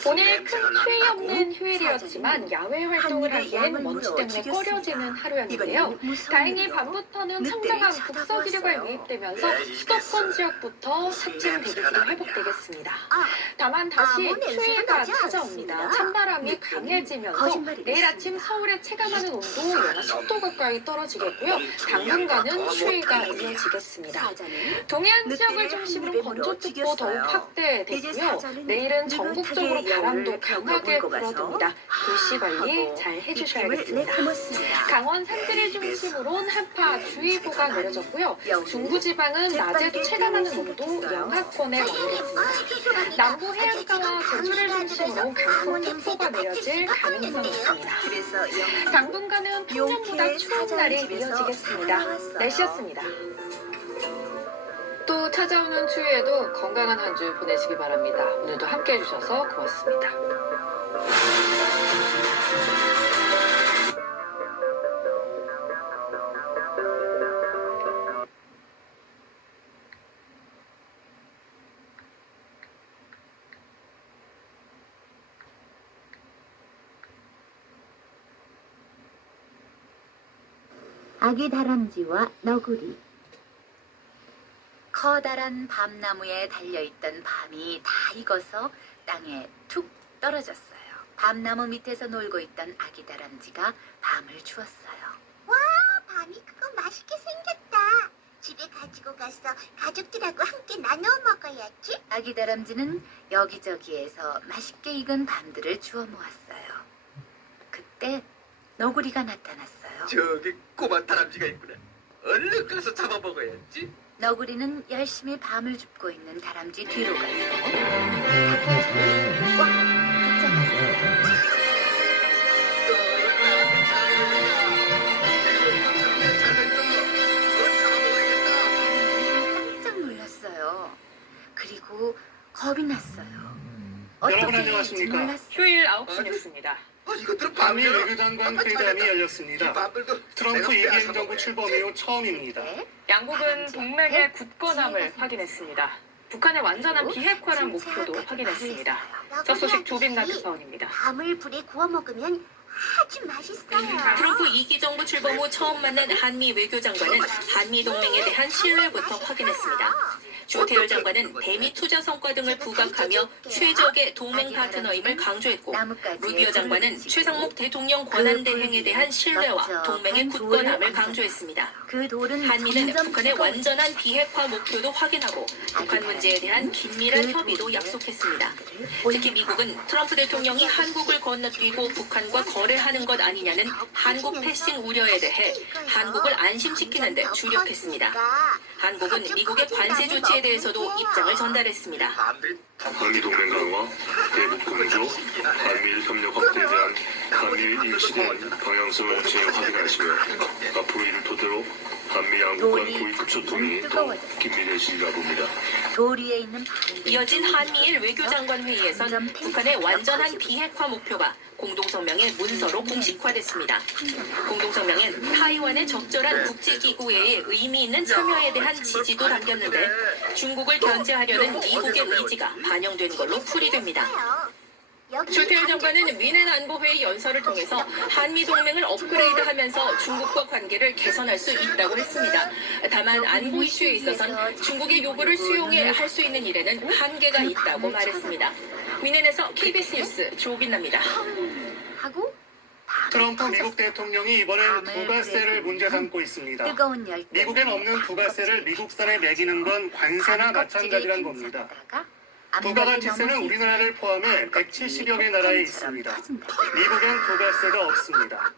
오늘 큰 추위 없는 휴일이었지만 야외 활동을 하기엔 먼지 때문에 꺼려지는 하루였는데요. 다행히 밤부터는 청정한 북서기류가 유입되면서 수도권 지역부터 차츰 대기질이 회복되겠습니다. 다만 다시 추위가 찾아옵니다. 찬바람이 강해지면서 내일 아침 서울의 체감하는 온도 영하 10도 가까이 떨어지겠고요. 당분간은 추위가 이어지겠습니다. 동해안 지역을 중심으로 건조특보 더욱 확대되고요. 내일은 전국적으로 바람도 강하게 불어듭니다. 불씨 관리 잘 해주셔야겠습니다. 강원 산지를 중심으로는 한파주의보가 내려졌고요. 중부지방은 낮에도 체감하는 온도 영하권에 머무르겠습니다. 남부 해안가와 제주를 중심으로 강풍특보가 내려질 가능성이 있습니다. 당분간은 평년보다 추운 날이 이어지겠습니다. 날씨였습니다. 또 찾아오는 추위에도 건강한 한 주 보내시기 바랍니다. 오늘도 함께 해주셔서 고맙습니다. 아기 다람쥐와 너구리. 커다란 밤나무에 달려있던 밤이 다 익어서 땅에 툭 떨어졌어요. 밤나무 밑에서 놀고 있던 아기 다람쥐가 밤을 주웠어요. 와, 밤이 그거 맛있게 생겼다. 집에 가지고 가서 가족들하고 함께 나눠 먹어야지. 아기 다람쥐는 여기저기에서 맛있게 익은 밤들을 주워 모았어요. 그때 너구리가 나타났어요. 저기 꼬마 다람쥐가 있구나. 얼른 가서 잡아먹어야지. 너구리는 열심히 밤을 줍고 있는 다람쥐 뒤로 가서 다람쥐를 꽉 붙잡았어요. 깜짝 놀랐어요. 그리고 겁이 났어요. 여러분 안녕하십니까? 휴일 9시 뉴스입니다. 한미 외교장관 회담이 열렸습니다. 트럼프 2기 행정부 출범 이후 처음입니다. 양국은 동맹의 굳건함을 확인했습니다. 북한의 완전한 비핵화란 목표도 확인했습니다. 첫 소식 조빈나 특파원입니다. 밤을 불에 구워 먹으면 아주 맛있어요. 트럼프 2기 정부 출범 후 처음 만난 한미 외교장관은 한미 동맹에 대한 신뢰부터 확인했습니다. 조태열 장관은 대미 투자 성과 등을 부각하며 최적의 동맹 파트너임을 강조했고, 루비오 장관은 최상목 대통령 권한 대행에 대한 신뢰와 동맹의 굳건함을 강조했습니다. 한미는 북한의 완전한 비핵화 목표도 확인하고 북한 문제에 대한 긴밀한 협의도 약속했습니다. 특히 미국은 트럼프 대통령이 한국을 건너뛰고 북한과 거래하는 것 아니냐는 한국 패싱 우려에 대해 한국을 안심시키는 데 주력했습니다. 한국은 미국의 관세 조치에 대해서도 입장을 전달했습니다. 한미 동맹 강화, 대북 공조, 한미일 협력 확대에 대한 한미일 일치된 방향성을 재확인하시며 앞으로 이를 토대로 한미 양국 간 고위급 소통이 더욱 긴밀해지리라 봅니다. 이어진 한미일 외교장관 회의에선 북한의 완전한 비핵화 목표가 공동성명의 문서로 공식화됐습니다. 공동성명엔 타이완의 적절한 국제기구에 의미 있는 참여에 대한 지지도 담겼는데 중국을 견제하려는 미국의 의지가 반영된 걸로 풀이됩니다. 조태열 장관은 위넨 안보회의 연설을 통해서 한미 동맹을 업그레이드하면서 중국과 관계를 개선할 수 있다고 했습니다. 다만 안보 이슈에 있어선 중국의 요구를 수용해 할 수 있는 일에는 한계가 있다고 말했습니다. 위넨에서 KBS 뉴스 조빈나입니다. 트럼프 미국 대통령이 이번엔 부가세를 문제 삼고 있습니다. 미국엔 없는 부가세를 미국산에 매기는 건 관세나 마찬가지란 겁니다. 부가가치세는 우리나라를 포함해 170여 개 나라에 있습니다. 미국엔 부가세가 없습니다.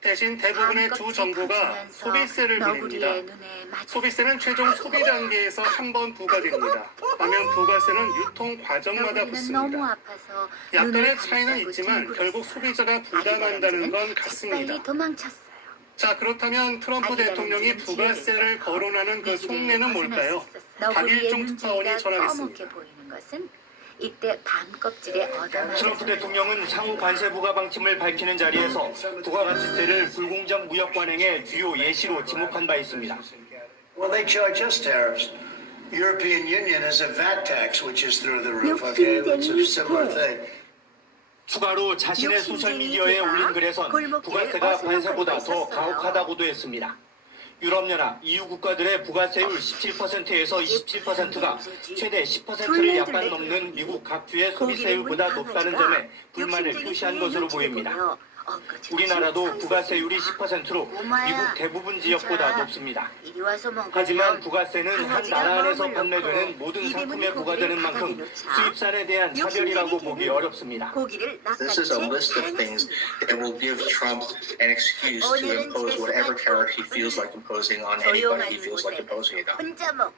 대신 대부분의 주 정부가 소비세를 부립니다. 소비세는 최종 소비 단계에서 한 번 부과됩니다. 반면 부가세는 유통 과정마다 붙습니다. 약간의 차이는 있지만 결국 소비자가 부담한다는 건 같습니다. 자, 그렇다면 트럼프 대통령이 부가세를 거론하는 그 속내는 뭘까요? 박일종 특파원이 전하겠습니다. 이때 밤 껍질에 얻어맞은 트럼프 대통령은 상호 관세 부과 방침을 밝히는 자리에서 부가가치세를 불공정 무역 관행의 주요 예시로 지목한 바 있습니다. Well, they charge us tariffs. European Union has a VAT tax which is through the roof. Okay, it's a similar thing. 추가로 자신의 소셜미디어에 올린 글에선 부가세가 관세보다 더 가혹하다고도 했습니다. 유럽연합 EU 국가들의 부가세율 17%에서 27%가 최대 10%를 약간 넘는 미국 각주의 소비세율보다 높다는 점에 불만을 표시한 것으로 보입니다. 우리나라도 부가세율이 10%로 미국 대부분 지역보다 높습니다. 하지만 부가세는 한 나라 안에서 판매되는 모든 상품에 부과되는 만큼 수입산에 대한 차별이라고 보기 어렵습니다. This is a list of things that will give Trump an excuse to impose whatever tariff he feels like imposing on anybody he feels like imposing it on.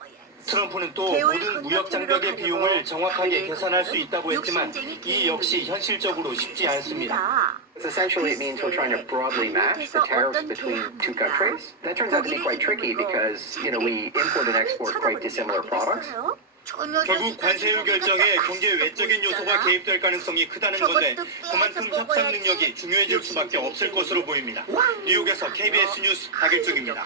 트럼프는 또 모든 무역 장벽의 비용을 정확하게 계산할 수 있다고 했지만 이 역시 현실적으로 쉽지 않습니다. Essentially, it means we're trying to broadly match the tariffs between two countries. That turns out to be quite tricky because, we import and export quite dissimilar products. 결국 관세율 결정에 경제 외적인 요소가 개입될 가능성이 크다는 건데 그만큼 협상 능력이 중요해질 수밖에 없을 것으로 보입니다. 뉴욕에서 KBS 뉴스 박일중입니다.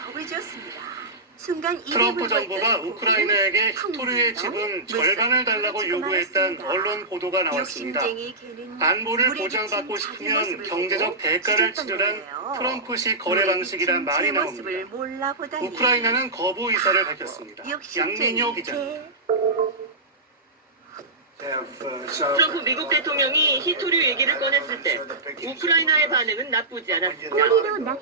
트럼프 정부가 우크라이나에게 히토류의 지분 절반을 달라고 요구했다는 언론 보도가 나왔습니다. 안보를 보장받고 싶으면 경제적 대가를 치르란 트럼프식 거래 방식이란 말이 나옵니다. 우크라이나는 거부 의사를 밝혔습니다. 양민효 기자. 트럼프 미국 대통령이 히토류 얘기를 꺼냈을 때 우크라이나의 반응은 나쁘지 않았습니다.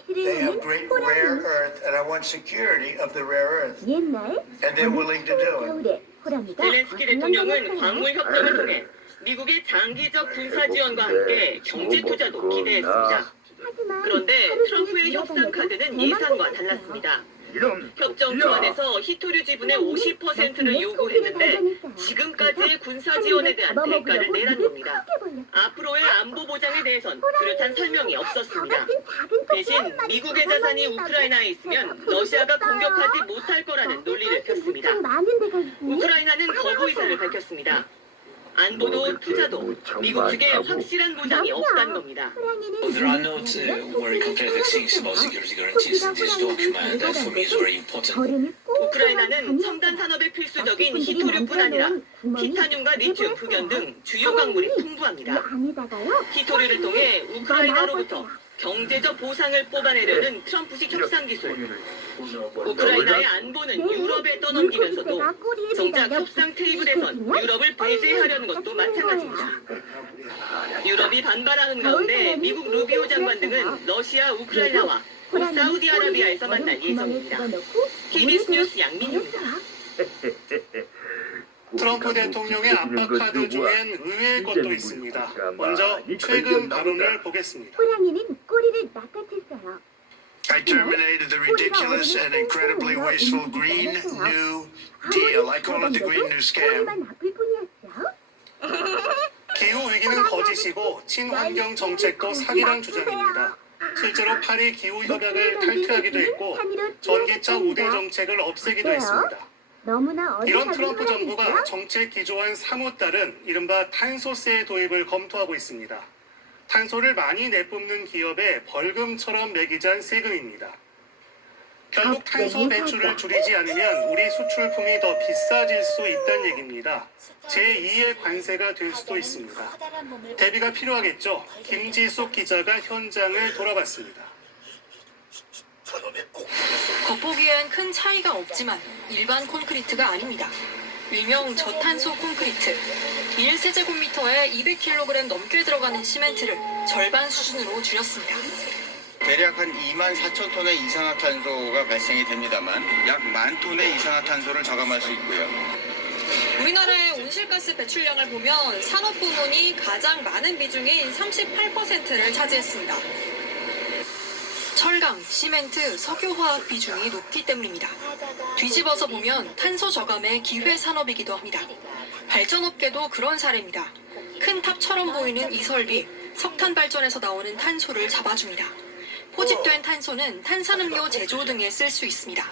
They have great rare earth, and I want security of the rare earth. And they're willing to do it. 젤렌스키 대통령은 광물 협정을 통해 미국의 장기적 군사 지원과 함께 경제 투자도 기대했습니다. 그런데 트럼프의 협상 카드는 예상과 달랐습니다. 협정 조안에서 히토류 지분의 50%를 요구했는데 지금까지의 군사 지원에 대한 대가를 내란 겁니다. 앞으로의 안보 보장에 대해선 뚜렷한 설명이 없었습니다. 대신 미국의 자산이 우크라이나에 있으면 러시아가 공격하지 못할 거라는 논리를 폈습니다. 우크라이나는 거부 의사를 밝혔습니다. 안보도 투자도 미국 측에 확실한 보장이 없다는 겁니다. There are not very concrete things about security guarantees in this document that for me is very important. 우크라이나는 첨단 산업에 필수적인 히토류뿐 아니라 티타늄과 리튬, 흑연 등 주요 광물이 풍부합니다. 히토류를 통해 우크라이나로부터 경제적 보상을 뽑아내려는 트럼프식 협상 기술. 우크라이나의 안보는 유럽에 떠넘기면서도 정작 협상 테이블에선 유럽을 배제하려는 것도 마찬가지입니다. 유럽이 반발하는 가운데 미국 루비오 장관 등은 러시아, 우크라이나와 곧 사우디아라비아에서 만날 예정입니다. KBS 뉴스 양민희입니다. 트럼프 대통령의 압박 카드 중엔 의외의 것도 있습니다. 먼저 최근 발언을 보겠습니다. 호랑이는 꼬리를 낚아챘어요. I terminated the ridiculous and incredibly wasteful Green New Deal. I call it the Green New Scam. 기후 위기는 거짓이고 친환경 정책도 사기란 주장입니다. 실제로 파리 기후 협약을 탈퇴하기도 했고 전기차 우대 정책을 없애기도 했습니다. 이런 트럼프 정부가 정책 기조와는 사뭇 다른 이른바 탄소세 도입을 검토하고 있습니다. 탄소를 많이 내뿜는 기업에 벌금처럼 매기자는 세금입니다. 결국 탄소 배출을 줄이지 않으면 우리 수출품이 더 비싸질 수 있다는 얘기입니다. 제2의 관세가 될 수도 있습니다. 대비가 필요하겠죠. 김지숙 기자가 현장을 돌아봤습니다. 겉보기엔 큰 차이가 없지만 일반 콘크리트가 아닙니다. 일명 저탄소 콘크리트. 1세제곱미터에 200kg 넘게 들어가는 시멘트를 절반 수준으로 줄였습니다. 대략 한 2만 4천 톤의 이산화탄소가 발생이 됩니다만 약 10,000톤의 이산화탄소를 저감할 수 있고요. 우리나라의 온실가스 배출량을 보면 산업 부문이 가장 많은 비중인 38%를 차지했습니다. 철강, 시멘트, 석유화학 비중이 높기 때문입니다. 뒤집어서 보면 탄소 저감의 기회 산업이기도 합니다. 발전업계도 그런 사례입니다. 큰 탑처럼 보이는 이 설비, 석탄 발전에서 나오는 탄소를 잡아줍니다. 포집된 탄소는 탄산음료 제조 등에 쓸 수 있습니다.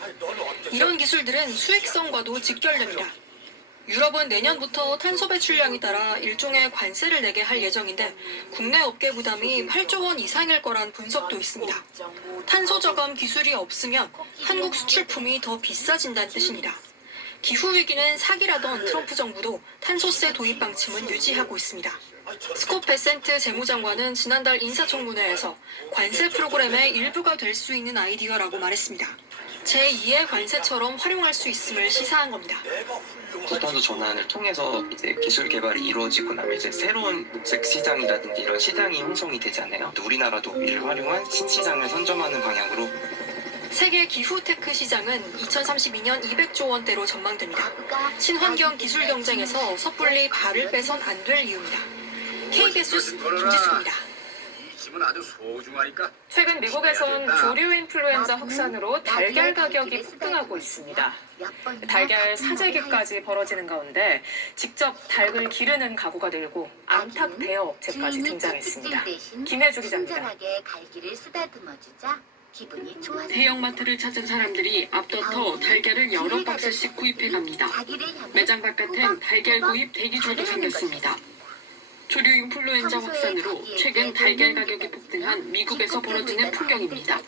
이런 기술들은 수익성과도 직결됩니다. 유럽은 내년부터 탄소 배출량에 따라 일종의 관세를 내게 할 예정인데 국내 업계 부담이 8조 원 이상일 거란 분석도 있습니다. 탄소 저감 기술이 없으면 한국 수출품이 더 비싸진다는 뜻입니다. 기후위기는 사기라던 트럼프 정부도 탄소세 도입 방침은 유지하고 있습니다. 스콧 베센트 재무장관은 지난달 인사청문회에서 관세 프로그램의 일부가 될 수 있는 아이디어라고 말했습니다. 제2의 관세처럼 활용할 수 있음을 시사한 겁니다. 부탄소 전환을 통해서 이제 기술 개발이 이루어지고 나면 이제 새로운 녹색 시장이라든지 이런 시장이 형성이 되잖아요. 우리나라도 이를 활용한 신시장을 선점하는 방향으로 세계 기후테크 시장은 2032년 200조 원대로 전망됩니다. 친환경 기술 경쟁에서 섣불리 발을 빼선 안 될 이유입니다. KBS 뉴스 김지수입니다. 최근 미국에선 조류 인플루엔자 확산으로 달걀 가격이 폭등하고 있습니다. 달걀 사재기까지 벌어지는 가운데 직접 닭을 기르는 가구가 늘고 암탉 대여 업체까지 등장했습니다. 김혜주 기자입니다. 대형마트를 찾은 사람들이 앞서서 달걀을 여러 박스씩 구입해갑니다. 매장 바깥엔 달걀 구입 대기줄도 생겼습니다. 조류 인플루엔자 확산으로 최근 달걀 가격이 폭등한 미국에서 벌어지는 풍경입니다.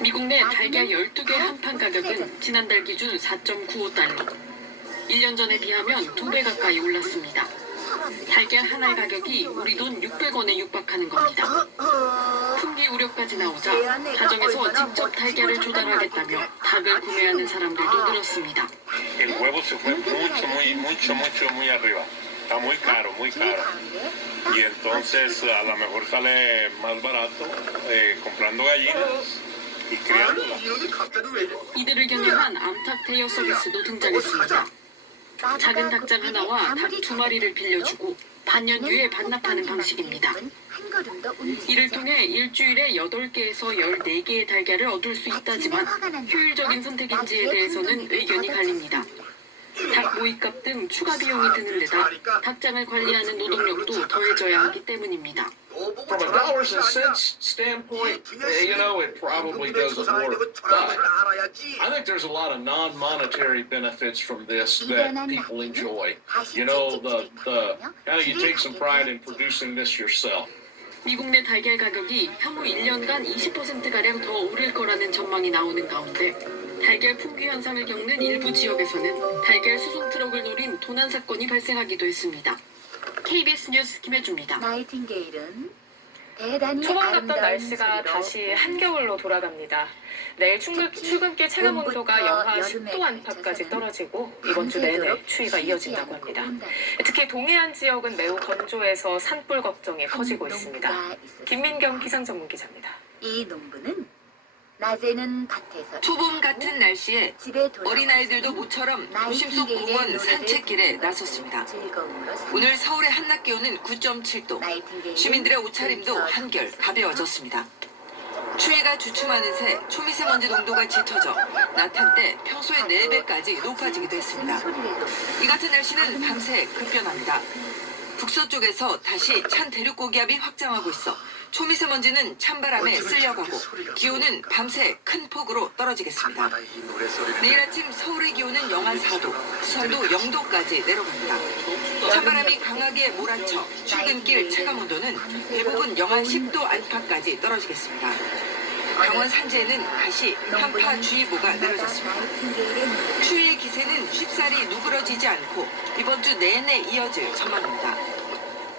미국 내 달걀 12개 한 판 가격은 지난달 기준 4.95달러. 1년 전에 비하면 2배 가까이 올랐습니다. 달걀 한 알 가격이 우리 돈 600원에 육박하는 겁니다. 품귀 우려까지 나오자 가정에서 직접 달걀을 조달하겠다며 닭을 구매하는 사람들도 늘었습니다. Está muy caro, muy caro. Y entonces a lo mejor sale más barato comprando gallinas y criándolas. 이들을 겨냥한 암탉 대여 서비스도 등장했습니다. 작은 닭장 하나와 닭 2마리를 빌려주고 반년 뒤에 반납하는 방식입니다. 이를 통해 일주일에 8개에서 14개의 달걀을 얻을 수 있다지만 효율적인 선택인지에 대해서는 의견이 갈립니다. 닭 모이값 등 추가 비용이 드는 데다 닭장을 관리하는 노동력도 더해져야 하기 때문입니다. From a dollars and cents standpoint, it probably doesn't work. But I think there's a lot of non-monetary benefits from this that people enjoy. You take some pride in producing this yourself. 미국 내 달걀 가격이 향후 1년간 20%가량 더 오를 거라는 전망이 나오는 가운데 달걀 품귀 현상을 겪는 일부 지역에서는 달걀 수송 트럭을 노린 도난 사건이 발생하기도 했습니다. KBS 뉴스 김혜주입니다. 초반 같던 날씨가 다시 한겨울로 돌아갑니다. 내일 출근길 체감 온도가 영하 10도 안팎까지 떨어지고 이번 주 내내 추위가 이어진다고 합니다. 특히 동해안 지역은 매우 건조해서 산불 걱정이 커지고 있습니다. 김민경 기상전문기자입니다. 이 농부는 낮에는 밭에서 초봄 같은 날씨에 어린아이들도 모처럼 도심 속 공원 산책길에 나섰습니다. 오늘 서울의 한낮 기온은 9.7도, 시민들의 옷차림도 한결 가벼워졌습니다. 추위가 주춤하는 새 초미세먼지 농도가 짙어져 낮 한때 평소의 4배까지 높아지기도 했습니다. 이 같은 날씨는 밤새 급변합니다. 북서쪽에서 다시 찬 대륙고기압이 확장하고 있어 초미세먼지는 찬바람에 쓸려가고 기온은 밤새 큰 폭으로 떨어지겠습니다. 내일 아침 서울의 기온은 영하 4도, 부산도 0도까지 내려갑니다. 찬바람이 강하게 몰아쳐 출근길 체감온도는 대부분 영하 10도 안팎까지 떨어지겠습니다. 강원 산지에는 다시 한파주의보가 내려졌습니다. 추위의 기세는 쉽사리 누그러지지 않고 이번 주 내내 이어질 전망입니다.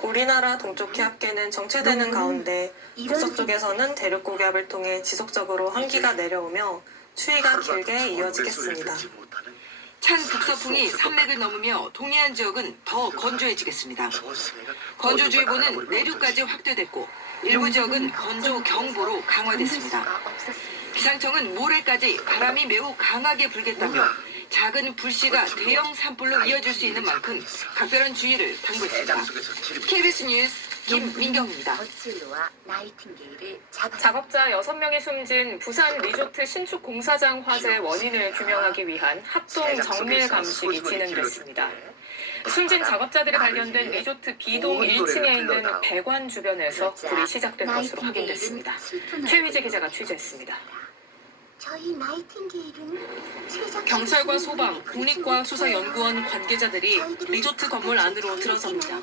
우리나라 동쪽 기압계는 정체되는 가운데 북서쪽에서는 대륙고기압을 통해 지속적으로 한기가 내려오며 추위가 길게 이어지겠습니다. 찬 북서풍이 산맥을 넘으며 동해안 지역은 더 건조해지겠습니다. 건조주의보는 내륙까지 확대됐고 일부 지역은 건조경보로 강화됐습니다. 기상청은 모레까지 바람이 매우 강하게 불겠다며 작은 불씨가 대형 산불로 이어질 수 있는 만큼 각별한 주의를 당부했습니다. KBS 뉴스 김민경입니다. 작업자 6명이 숨진 부산 리조트 신축 공사장 화재 원인을 규명하기 위한 합동 정밀 감식이 진행됐습니다. 숨진 작업자들이 발견된 리조트 B동 1층에 있는 배관 주변에서 불이 시작된 것으로 확인됐습니다. 최휘재 기자가 취재했습니다. 저희 나이팅게일은 최적 경찰과 소방, 국립과학 수사연구원 관계자들이 리조트 건물 안으로 들어섭니다.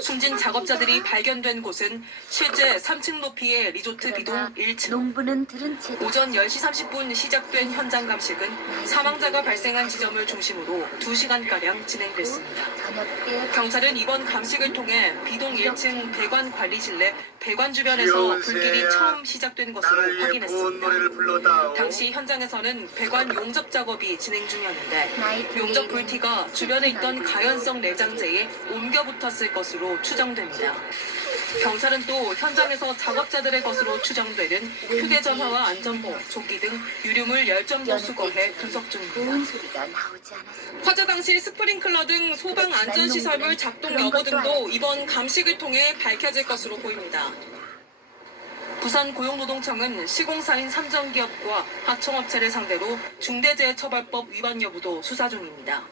숨진 작업자들이 발견된 곳은 실제 3층 높이의 리조트 비동 1층. 농부는 들은 채 오전 10시 30분 시작된 현장 감식은 사망자가 발생한 지점을 중심으로 2시간가량 진행됐습니다. 저녁 때 경찰은 이번 감식을 통해 비동 1층 배관 관리실 내 배관 주변에서 불길이 처음 시작된 것으로 확인했습니다. 당시 현장에서는 배관 용접 작업이 진행 중이었는데 용접 불티가 주변에 있던 가연성 내장재에 옮겨 붙었을 것으로 추정됩니다. 경찰은 또 현장에서 작업자들의 것으로 추정되는 휴대전화와 안전모, 조끼 등 유류물 10점도 수거해 분석 중입니다. 고운 소리가 나오지 않았습니다. 화재 당시 스프링클러 등 소방 안전시설물 작동 여부 등도 이번 감식을 통해 밝혀질 것으로 보입니다. 부산고용노동청은 시공사인 삼정기업과 하청업체를 상대로 중대재해처벌법 위반 여부도 수사 중입니다.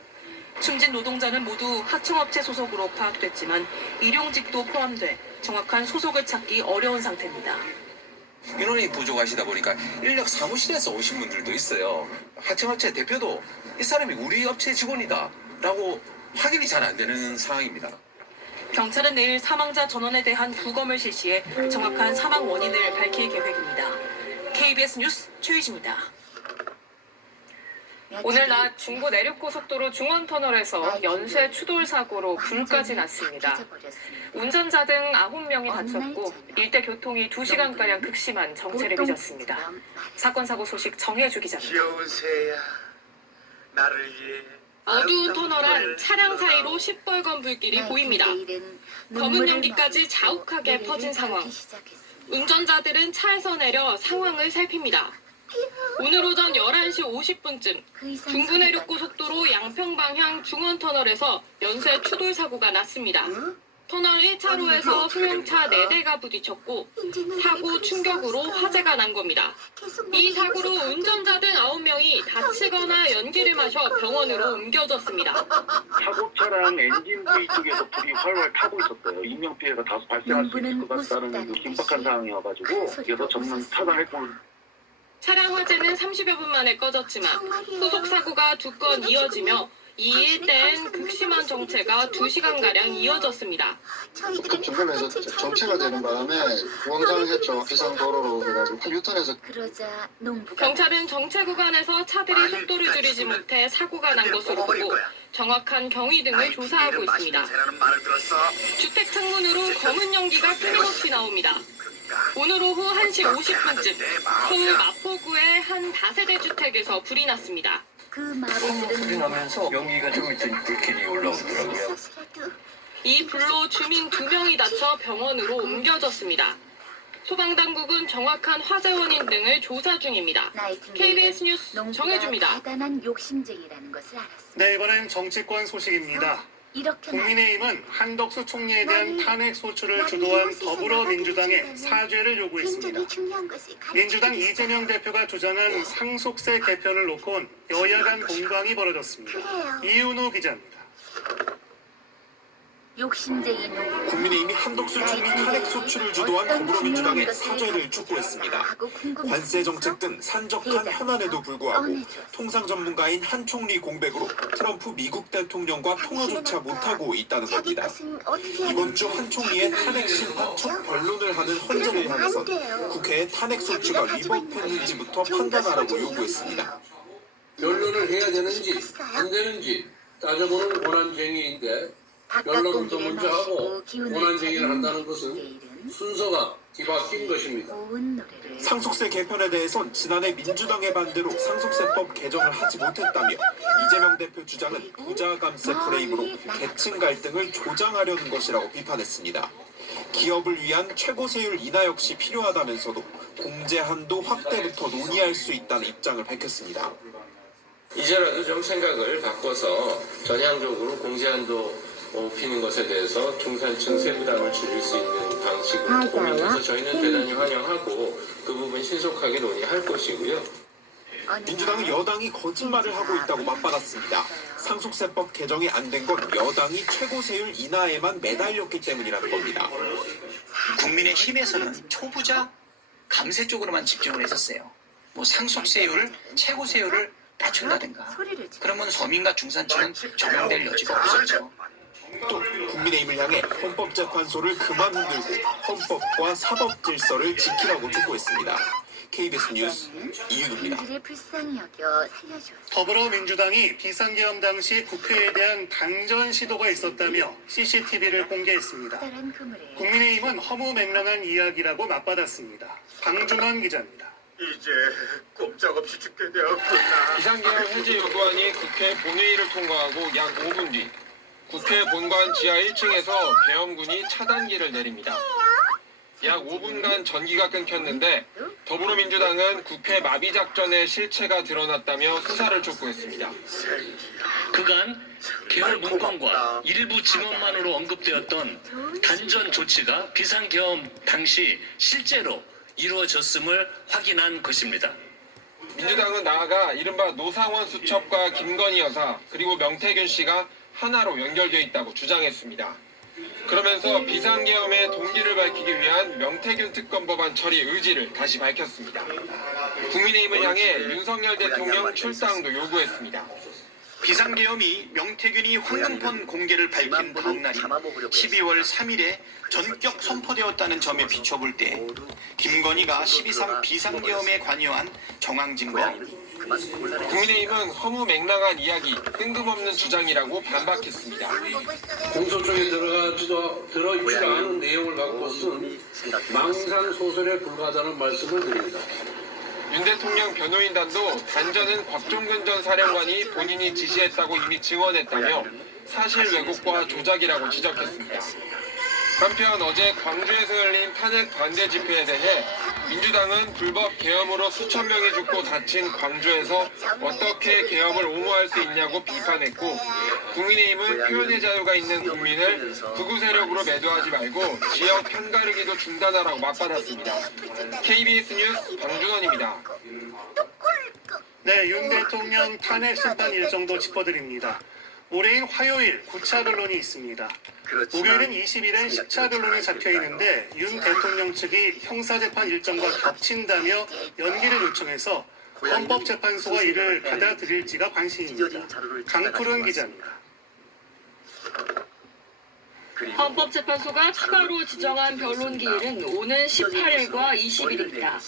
숨진 노동자는 모두 하청업체 소속으로 파악됐지만 일용직도 포함돼 정확한 소속을 찾기 어려운 상태입니다. 인원이 부족하시다 보니까 인력 사무실에서 오신 분들도 있어요. 하청업체 대표도 이 사람이 우리 업체 직원이다 라고 확인이 잘 안 되는 상황입니다. 경찰은 내일 사망자 전원에 대한 부검을 실시해 정확한 사망 원인을 밝힐 계획입니다. KBS 뉴스 최유진입니다. 오늘 낮 중부 내륙고속도로 중원터널에서 연쇄 추돌 사고로 불까지 났습니다. 운전자 등 9명이 다쳤고 일대 교통이 2시간가량 극심한 정체를 빚었습니다. 사건 사고 소식 정혜주 기자입니다. 귀여운 새야, 나를 위해 어두운 터널 안 차량 사이로 시뻘건 불길이 보입니다. 검은 연기까지 자욱하게 퍼진 상황. 운전자들은 차에서 내려 상황을 살핍니다. 오늘 오전 11시 50분쯤 중부 내륙고속도로 양평 방향 중원터널에서 연쇄 추돌 사고가 났습니다. 터널 1차로에서 승용차 4대가 부딪혔고 사고 충격으로 화재가 난 겁니다. 이 사고로 운전자 등 9명이 다치거나 연기를 마셔 병원으로 옮겨졌습니다. 사고 차량 엔진 부위 쪽에서 불이 활활 타고 있었어요. 인명피해가 다소 발생할 수 있을 것 같다는 긴박한 상황이어가지고 그래서 전면 차단했고 차량 화재는 30여 분 만에 꺼졌지만 후속 사고가 2건 이어지며 이 일대엔 극심한 정체가 2시간가량 이어졌습니다. 그 중간에서 정체가 되는 바람에 우왕좌왕했죠. 비상도로로 해가지고 유턴해서. 그러자 농부가 경찰은 정체 구간에서 차들이 속도를 줄이지 못해 사고가 난 것으로 보고 정확한 경위 등을 조사하고 있습니다. 주택 창문으로 검은 연기가 끊임없이 나옵니다. 오늘 오후 1시 50분쯤 서울 마포구의 한 다세대 주택에서 불이 났습니다. 그 말을 불이 나면서 연기가 좀 있더니 불길이 올라오더라고요. 이 불로 주민 2명이 다쳐 병원으로 옮겨졌습니다. 소방당국은 정확한 화재 원인 등을 조사 중입니다. KBS 뉴스 정혜주입니다. 대단한 욕심쟁이라는 것을 알았습니다. 네, 이번엔 정치권 소식입니다. 국민의힘은 한덕수 총리에 대한 탄핵 소추를 주도한 더불어민주당에 사죄를 요구했습니다. 민주당 이재명 대표가 주장한 상속세 개편을 놓고 여야 간 공방이 벌어졌습니다. 이윤우 기자입니다. 욕심쟁이 농부 국민의힘이 한덕수 총리 탄핵 소추를 주도한 더불어민주당에 사죄를 촉구했습니다. 관세 정책 등 산적한 현안에도 불구하고 통상 전문가인 한 총리 공백으로 트럼프 미국 대통령과 통화조차 못하고 있다는 겁니다. 이번 주 한 총리의 탄핵 심판 첫 변론을 하는 헌재를 향해선 국회의 탄핵 소추가 위법했는지부터 판단하라고 요구했습니다. 변론을 해야 되는지 안 되는지 따져보는 권한쟁의인데 변론부터 먼저 하고 권한쟁의를 한다는 것은 순서가 뒤바뀐 것입니다. 상속세 개편에 대해선 지난해 민주당의 반대로 상속세법 개정을 하지 못했다며 이재명 대표 주장은 부자 감세 프레임으로 계층 갈등을 조장하려는 것이라고 비판했습니다. 기업을 위한 최고세율 인하 역시 필요하다면서도 공제 한도 확대부터 논의할 수 있다는 입장을 밝혔습니다. 이제라도 좀 생각을 바꿔서 전향적으로 공제한도 높이는 것에 대해서 중산층 세부담을 줄일 수 있는 방식을 고민해서 저희는 대단히 환영하고 그 부분 신속하게 논의할 것이고요. 민주당은 여당이 거짓말을 하고 있다고 맞받았습니다. 상속세법 개정이 안 된 건 여당이 최고세율 인하에만 매달렸기 때문이라는 겁니다. 국민의힘에서는 초부자 감세 쪽으로만 집중을 했었어요. 뭐 상속세율을 최고세율을 낮춘다든가 그러면 서민과 중산층은 적용될 여지가 없었죠. 또 국민의힘을 향해 헌법재판소를 그만 흔들고 헌법과 사법 질서를 지키라고 촉구했습니다. KBS 뉴스 이윤우입니다. 국민들이 불쌍히 여겨 살려주었습니다. 더불어민주당이 비상계엄 당시 국회에 대한 단전 시도가 있었다며 CCTV를 공개했습니다. 국민의힘은 허무맹랑한 이야기라고 맞받았습니다. 방준원 기자입니다. 이제 꼼짝없이 죽게 되었구나. 비상계엄 해제 요구안이 국회 본회의를 통과하고 약 5분 뒤 국회 본관 지하 1층에서 계엄군이 차단기를 내립니다. 약 5분간 전기가 끊겼는데 더불어민주당은 국회 마비작전의 실체가 드러났다며 수사를 촉구했습니다. 그간 계엄 문건과 일부 증언만으로 언급되었던 단전 조치가 비상계엄 당시 실제로 이루어졌음을 확인한 것입니다. 민주당은 나아가 이른바 노상원 수첩과 김건희 여사 그리고 명태균 씨가 하나로 연결되어 있다고 주장했습니다. 그러면서 비상계엄의 동기를 밝히기 위한 명태균 특검 법안 처리 의지를 다시 밝혔습니다. 국민의힘을 향해 윤석열 대통령 출당도 요구했습니다. 비상계엄이 명태균이 황금폰 공개를 밝힌 다음 날인 12월 3일에 전격 선포되었다는 점에 비춰볼 때 김건희가 12.3 비상계엄에 관여한 정황 증거 국민의힘은 허무맹랑한 이야기, 뜬금없는 주장이라고 반박했습니다. 공소장에 들어있지 않은 내용을 갖고 쓴 망상소설에 불과하다는 말씀을 드립니다. 윤 대통령 변호인단도 단전은 곽종근 전 사령관이 본인이 지시했다고 이미 증언했다며 사실 왜곡과 조작이라고 지적했습니다. 한편 어제 광주에서 열린 탄핵 반대 집회에 대해 민주당은 불법 계엄으로 수천 명이 죽고 다친 광주에서 어떻게 계엄을 옹호할 수 있냐고 비판했고 국민의힘은 표현의 자유가 있는 국민을 극우 세력으로 매도하지 말고 지역 편가르기도 중단하라고 맞받았습니다. KBS 뉴스 방준원입니다. 네, 윤 대통령 탄핵 심판 일정도 짚어드립니다. 올해인 화요일 9차 변론이 있습니다. 목요일은 20일엔 10차 변론이 잡혀 있는데 윤 대통령 측이 형사재판 일정과 겹친다며 연기를 요청해서 헌법재판소가 이를 받아들일지가 관심입니다. 강푸른 기자입니다. 헌법재판소가 추가로 지정한 변론 기일은 오는 18일과 20일입니다.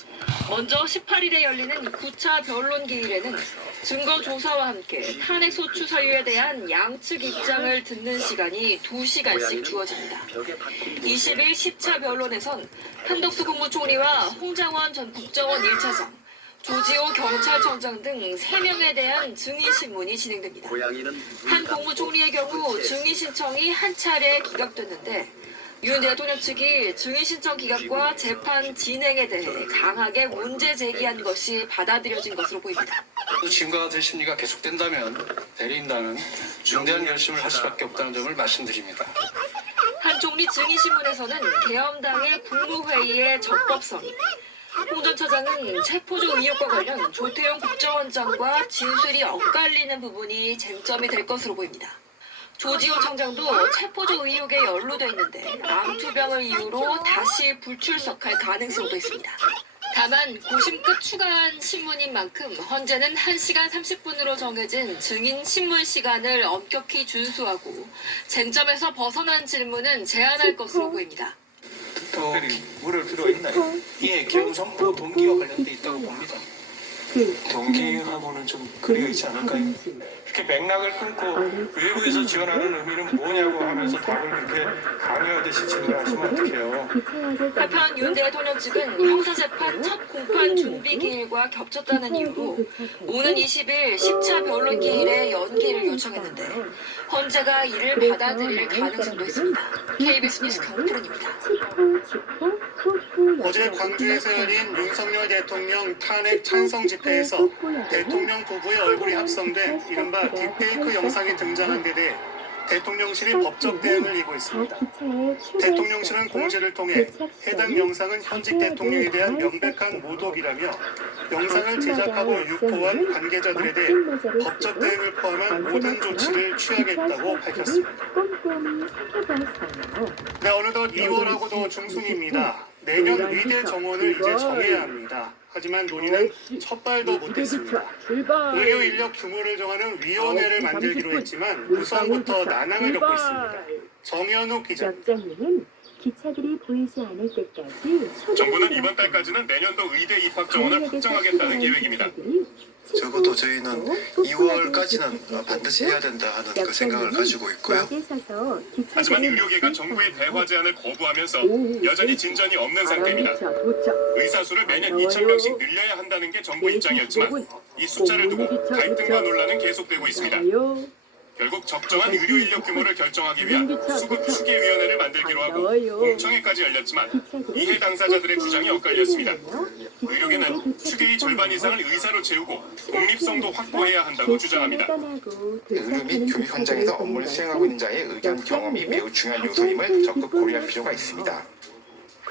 먼저 18일에 열리는 9차 변론 기일에는 증거 조사와 함께 탄핵 소추 사유에 대한 양측 입장을 듣는 시간이 2시간씩 주어집니다. 20일 10차 변론에선 한덕수 국무총리와 홍장원 전 국정원 1차장, 조지호 경찰청장 등 3명에 대한 증인 신문이 진행됩니다. 한 국무총리의 경우 증인 신청이 한 차례 기각됐는데 윤 대통령 측이 증인 신청 기각과 재판 진행에 대해 강하게 문제 제기한 것이 받아들여진 것으로 보입니다. 지금과 같은 심리가 계속된다면 대리인단은 중대한 결심을 할 수밖에 없다는 점을 말씀드립니다. 한 총리 증인 신문에서는 계엄당의 국무회의의 적법성이, 홍 전 차장은 체포조 의혹과 관련 조태용 국정원장과 진술이 엇갈리는 부분이 쟁점이 될 것으로 보입니다. 조지호 청장도 체포조 의혹에 연루돼 있는데 암투병을 이유로 다시 불출석할 가능성도 있습니다. 다만 고심급 추가한 신문인 만큼 헌재는 1시간 30분으로 정해진 증인 신문 시간을 엄격히 준수하고 쟁점에서 벗어난 질문은 제한할 것으로 보입니다. 특별히 물을 필요가 있나요? 예, 계엄 선포 동기와 관련돼 있다고 봅니다. 동기하고는 좀 거리가 있지 않을까요? 이렇게 맥락을 끊고 외부에서 지원하는 의미는 뭐냐고 하면서 답을 그렇게 강요하듯이 질문하시면 어떡해요? 한편 윤 대통령 측은 형사재판 첫 공판 준비 기일과 겹쳤다는 이유로 오는 20일 10차 변론 기일에 연기를 요청했는데 헌재가 이를 받아들일 가능성도 있습니다. KBS 뉴스 강푸른입니다. 어제 광주에서 열린 윤석열 대통령 탄핵 찬성 집회에서 대통령 부부의 얼굴이 합성된 이른바 딥페이크 영상이 등장한 데 대해 대통령실이 법적 대응을 이고 있습니다. 대통령실은 공지를 통해 해당 영상은 현직 대통령에 대한 명백한 모독이라며 영상을 제작하고 유포한 관계자들에 대해 법적 대응을 포함한 모든 조치를 취하겠다고 밝혔습니다. 네, 어느덧 2월하고도 중순입니다. 내년 의대 정원을 이제 정해야 합니다. 하지만 논의는 첫 발도 못했습니다. 의료 인력 규모를 정하는 위원회를 만들기로 했지만 구성부터 난항을 겪고 있습니다. 정현욱 기자. 역장님은 기차들이 보이지 않을 때까지 정부는 이번 달까지는 내년도 의대 입학 정원을 확정하겠다는 계획입니다. 적어도 저희는 2월까지는 반드시 해야 된다 하는 그 생각을 가지고 있고요. 하지만 의료계가 정부의 대화 제안을 거부하면서 여전히 진전이 없는 상태입니다. 의사 수를 매년 2,000명씩 늘려야 한다는 게 정부 입장이었지만 이 숫자를 두고 갈등과 논란은 계속되고 있습니다. 결국 적정한 의료 인력 규모를 결정하기 위한 수급 추계위원회를 만들기로 하고 공청회까지 열렸지만 이해 당사자들의 주장이 엇갈렸습니다. 의료계는 추계의 절반 이상을 의사로 채우고 독립성도 확보해야 한다고 주장합니다. 의료 및 교육 현장에서 업무를 수행하고 있는 자의 의견 경험이 매우 중요한 요소임을 적극 고려할 필요가 있습니다.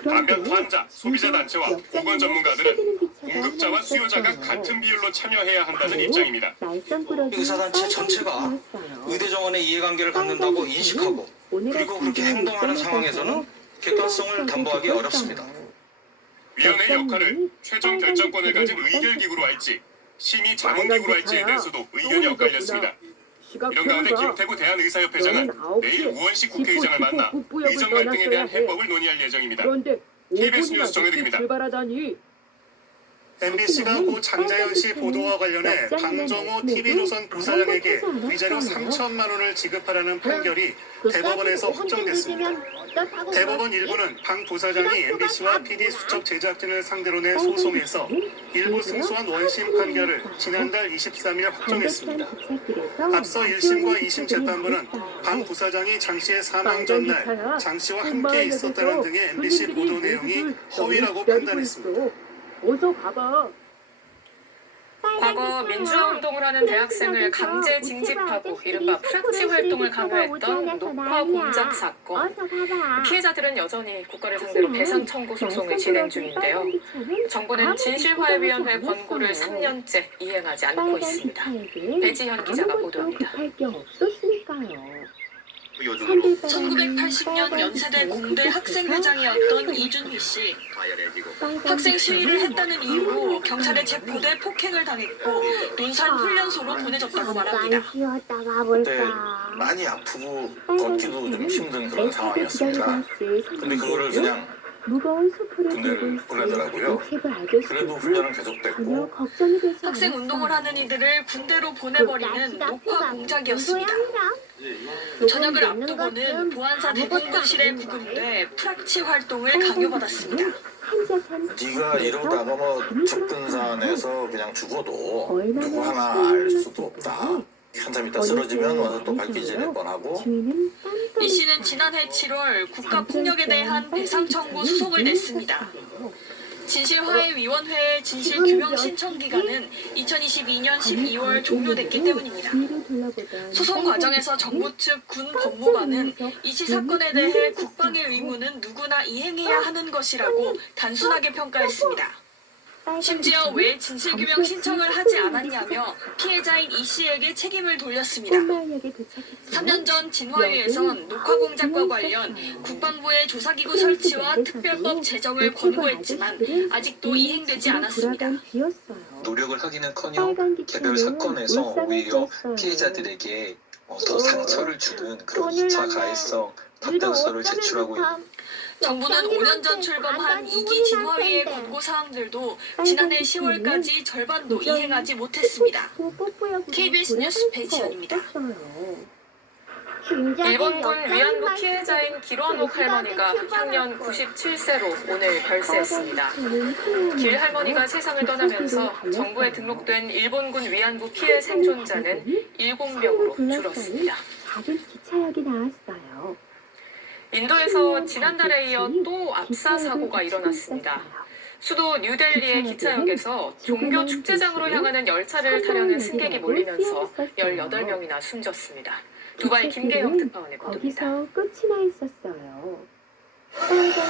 반면 환자, 소비자 단체와 보건 전문가들은 공급자와 수요자가 같은 비율로 참여해야 한다는 입장입니다. 의사단체 전체가 의대 정원의 이해관계를 갖는다고 인식하고 그리고 그렇게 행동하는 상황에서는 객관성을 담보하기 어렵습니다. 위원회의 역할을 최종 결정권을 가진 의결기구로 할지 심의 자문기구로 할지에 대해서도 의견이 엇갈렸습니다. 이런 가운데 김태구 대한의사협회장은 내일 우원식 국회의장을 만나 의정 갈등에 대한 해법을 논의할 예정입니다. KBS 뉴스 정혜득입니다. MBC가 고 장자연 씨 보도와 관련해 방정호 TV조선 부사장에게 위자료 3천만 원을 지급하라는 판결이 대법원에서 확정됐습니다. 대법원 일부는 방 부사장이 MBC와 PD 수첩 제작진을 상대로 낸 소송에서 일부 승소한 원심 판결을 지난달 23일 확정했습니다. 앞서 1심과 2심 재판부는 방 부사장이 장 씨의 사망 전날 장 씨와 함께 있었다는 등의 MBC 보도 내용이 허위라고 판단했습니다. 어서 가봐. 과거 민주화 운동을 하는 대학생을 강제 징집하고 이른바 프락치 활동을 강요했던 녹화 공작 사건. 피해자들은 여전히 국가를 상대로 배상 청구 소송을 진행 중인데요. 정부는 진실화해위원회 권고를 3년째 이행하지 않고 있습니다. 배지현 기자가 보도합니다. 1980년 연세대 공대 학생회장이었던 이준휘 씨. 학생 시위를 했다는 이유로 경찰에 체포돼 폭행을 당했고 논산 훈련소로 보내졌다고 말합니다. 그때 많이 아프고 걷기도 좀 힘든 그런 상황이었습니다. 근데 그거를 그냥 군대를 보내더라고요. 그래도 훈련은 계속됐고 학생 운동을 하는 이들을 군대로 보내버리는 녹화 공작이었습니다. 저녁을 앞두고는 보안사 대공분실에 구금돼 프락치 활동을 강요받았습니다. 네가 이러다가 뭐 접근산에서 그냥 죽어도 누구 하나 알 수도 없다. 한참 있다 쓰러지면 와서 또 발기질할 뻔하고. 이 씨는 지난해 7월 국가폭력에 대한 배상 청구 소송을 냈습니다. 진실화해위원회의 진실규명 신청 기간은 2022년 12월 종료됐기 때문입니다. 소송 과정에서 정부 측 군 법무관은 이 씨 사건에 대해 국방의 의무는 누구나 이행해야 하는 것이라고 단순하게 평가했습니다. 심지어 왜 진실규명 신청을 하지 않았냐며 피해자인 이 씨에게 책임을 돌렸습니다. 3년 전 진화위에선 녹화 공작과 관련 국방부의 조사기구 설치와 특별법 제정을 권고했지만 아직도 이행되지 않았습니다. 노력을 하기는커녕 개별 사건에서 오히려 피해자들에게 더 상처를 주는 그런 2차 가해성 답변서를 제출하고 있는. 정부는 5년 전 출범한 2기 진화위의 권고사항들도 지난해 10월까지 절반도 이행하지 못했습니다. KBS 뉴스 배지현입니다. 일본군 위안부 피해자인 길원옥 할머니가 향년 97세로 오늘 별세했습니다. 길 할머니가 세상을 떠나면서 정부에 등록된 일본군 위안부 피해 생존자는 7명으로 줄었습니다. 작은 기차역이 나왔어요. 인도에서 지난달에 이어 또 압사 사고가 일어났습니다. 수도 뉴델리의 기차역에서 종교 축제장으로 향하는 열차를 타려는 승객이 몰리면서 18명이나 숨졌습니다. 두바이 김계영 특파원의 보도입니다. 거기서 끝이 나 있었어요.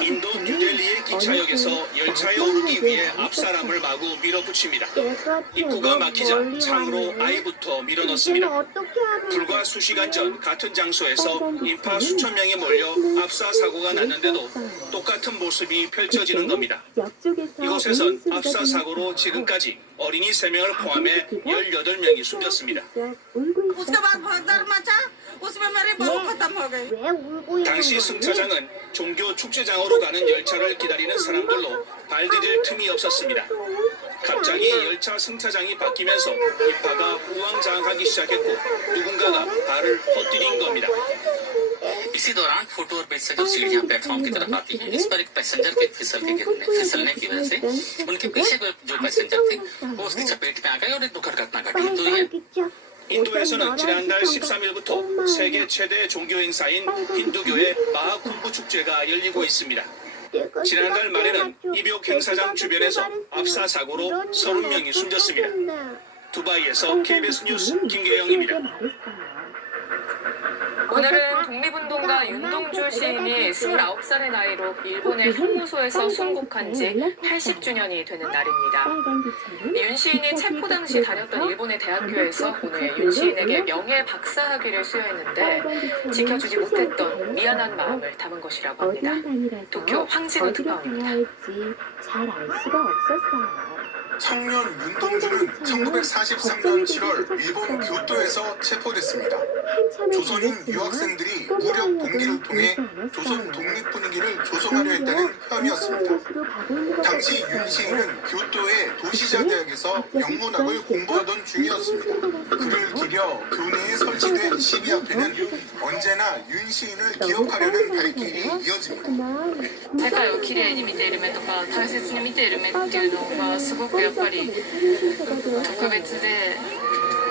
인도 뉴델리의 기차역에서 열차에 오르기 위해 앞 사람을 마구 밀어붙입니다. 입구가 막히자 창으로 아이부터 밀어넣습니다. 불과 수시간 전 같은 장소에서 인파 수천 명이 몰려 압사 사고가 났는데도 똑같은 모습이 펼쳐지는 겁니다. 이곳에선 압사 사고로 지금까지 어린이 3명을 포함해 18명이 숨졌습니다. 당시 승차장은 종교 축제장으로 가는 열차를 기다리는 사람들로 발 디딜 틈이 없었습니다. 갑자기 열차 승차장이 바뀌면서 인파가 우왕좌왕하기 시작했고 누군가가 발을 헛디딘 겁니다. इसी दौरान फोटो और बेड से जो सीढ़ियां प्लेटफॉर्म की तरफ आती हैं, इस पर एक पैसेंजर के फिसलने की वजह से उनके पीछे जो पैसेंजर थे वो उसकी चपेट में आ गए और एक दुखद घटना घटी। तो ये 인도에서는 지난달 13일부터 세계 최대 종교 행사인 힌두교의 마하쿰부 축제가 열리고 있습니다. 지난달 말에는 입욕 행사장 주변에서 압사 사고로 30명이 숨졌습니다. 두바이에서 KBS 뉴스 김계영입니다. 오늘은 독립운동가 윤동주 시인이 29살의 나이로 일본의 형무소에서 순국한 지 80주년이 되는 날입니다. 윤 시인이 체포 당시 다녔던 일본의 대학교에서 오늘 윤 시인에게 명예 박사학위를 수여했는데 지켜주지 못했던 미안한 마음을 담은 것이라고 합니다. 도쿄 황진우 특파원입니다. 잘 알 수가 없었어요. 청년 윤동주는 1943년 7월 일본 교토에서 체포됐습니다. 조선인 유학생들이 무력 봉기를 통해 조선 독립 분위기를 조성하려 했다는 혐의였습니다. 당시 윤 시인은 교토의 도시자 대학에서 영문학을 공부하던 중이었습니다. 그를 기려 교내에 설치된 시비 앞에는 언제나 윤 시인을 기억하려는 발길이 이어집니다. 世界をきれいに見ている目とか大切に見ている目っていうのがすごくやっぱり特別で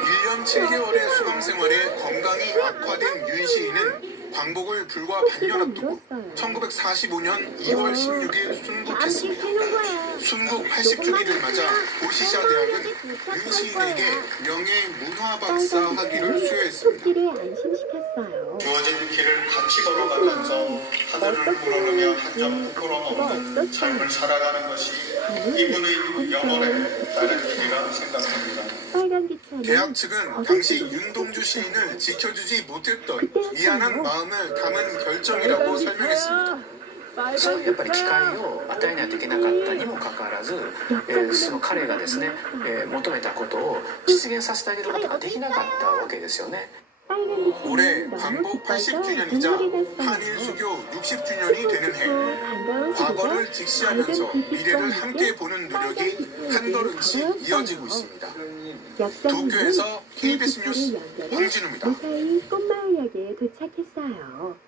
1년 7개월의 수감 생활에 건강이 악화된 윤 시인은 광복을 불과 반년 앞두고 1945년 2월 16일 순국했습니다. 순국 80주기를 맞아 도시자 대학은 윤 시인에게 명예 문화박사 학위를 수여했습니다. 주어진 길을 같이 걸어가면서 하늘을 우러르며 한 점 부끄럼 없는 삶을 살아가는 것이 이분의 영원의 다른 길이라 생각합니다. 대학 측은 당시 윤동주 시인을 지켜주지 못했던 미안한 마음을 담은 결정이라고 설명했습니다. やっぱり機会を与えないといけなかったにもかかわらず、その彼がですね、求めたことを実現させてあげることができなかったわけですよね。 올해 광복 80주년이자 한일 수교 60주년이 되는 해, 과거를 직시하면서 미래를 함께 보는 노력이 한 걸음씩 이어지고 있습니다. 도쿄에서 KBS 뉴스 황진우입니다. 무사히 꽃마을역에 도착했어요.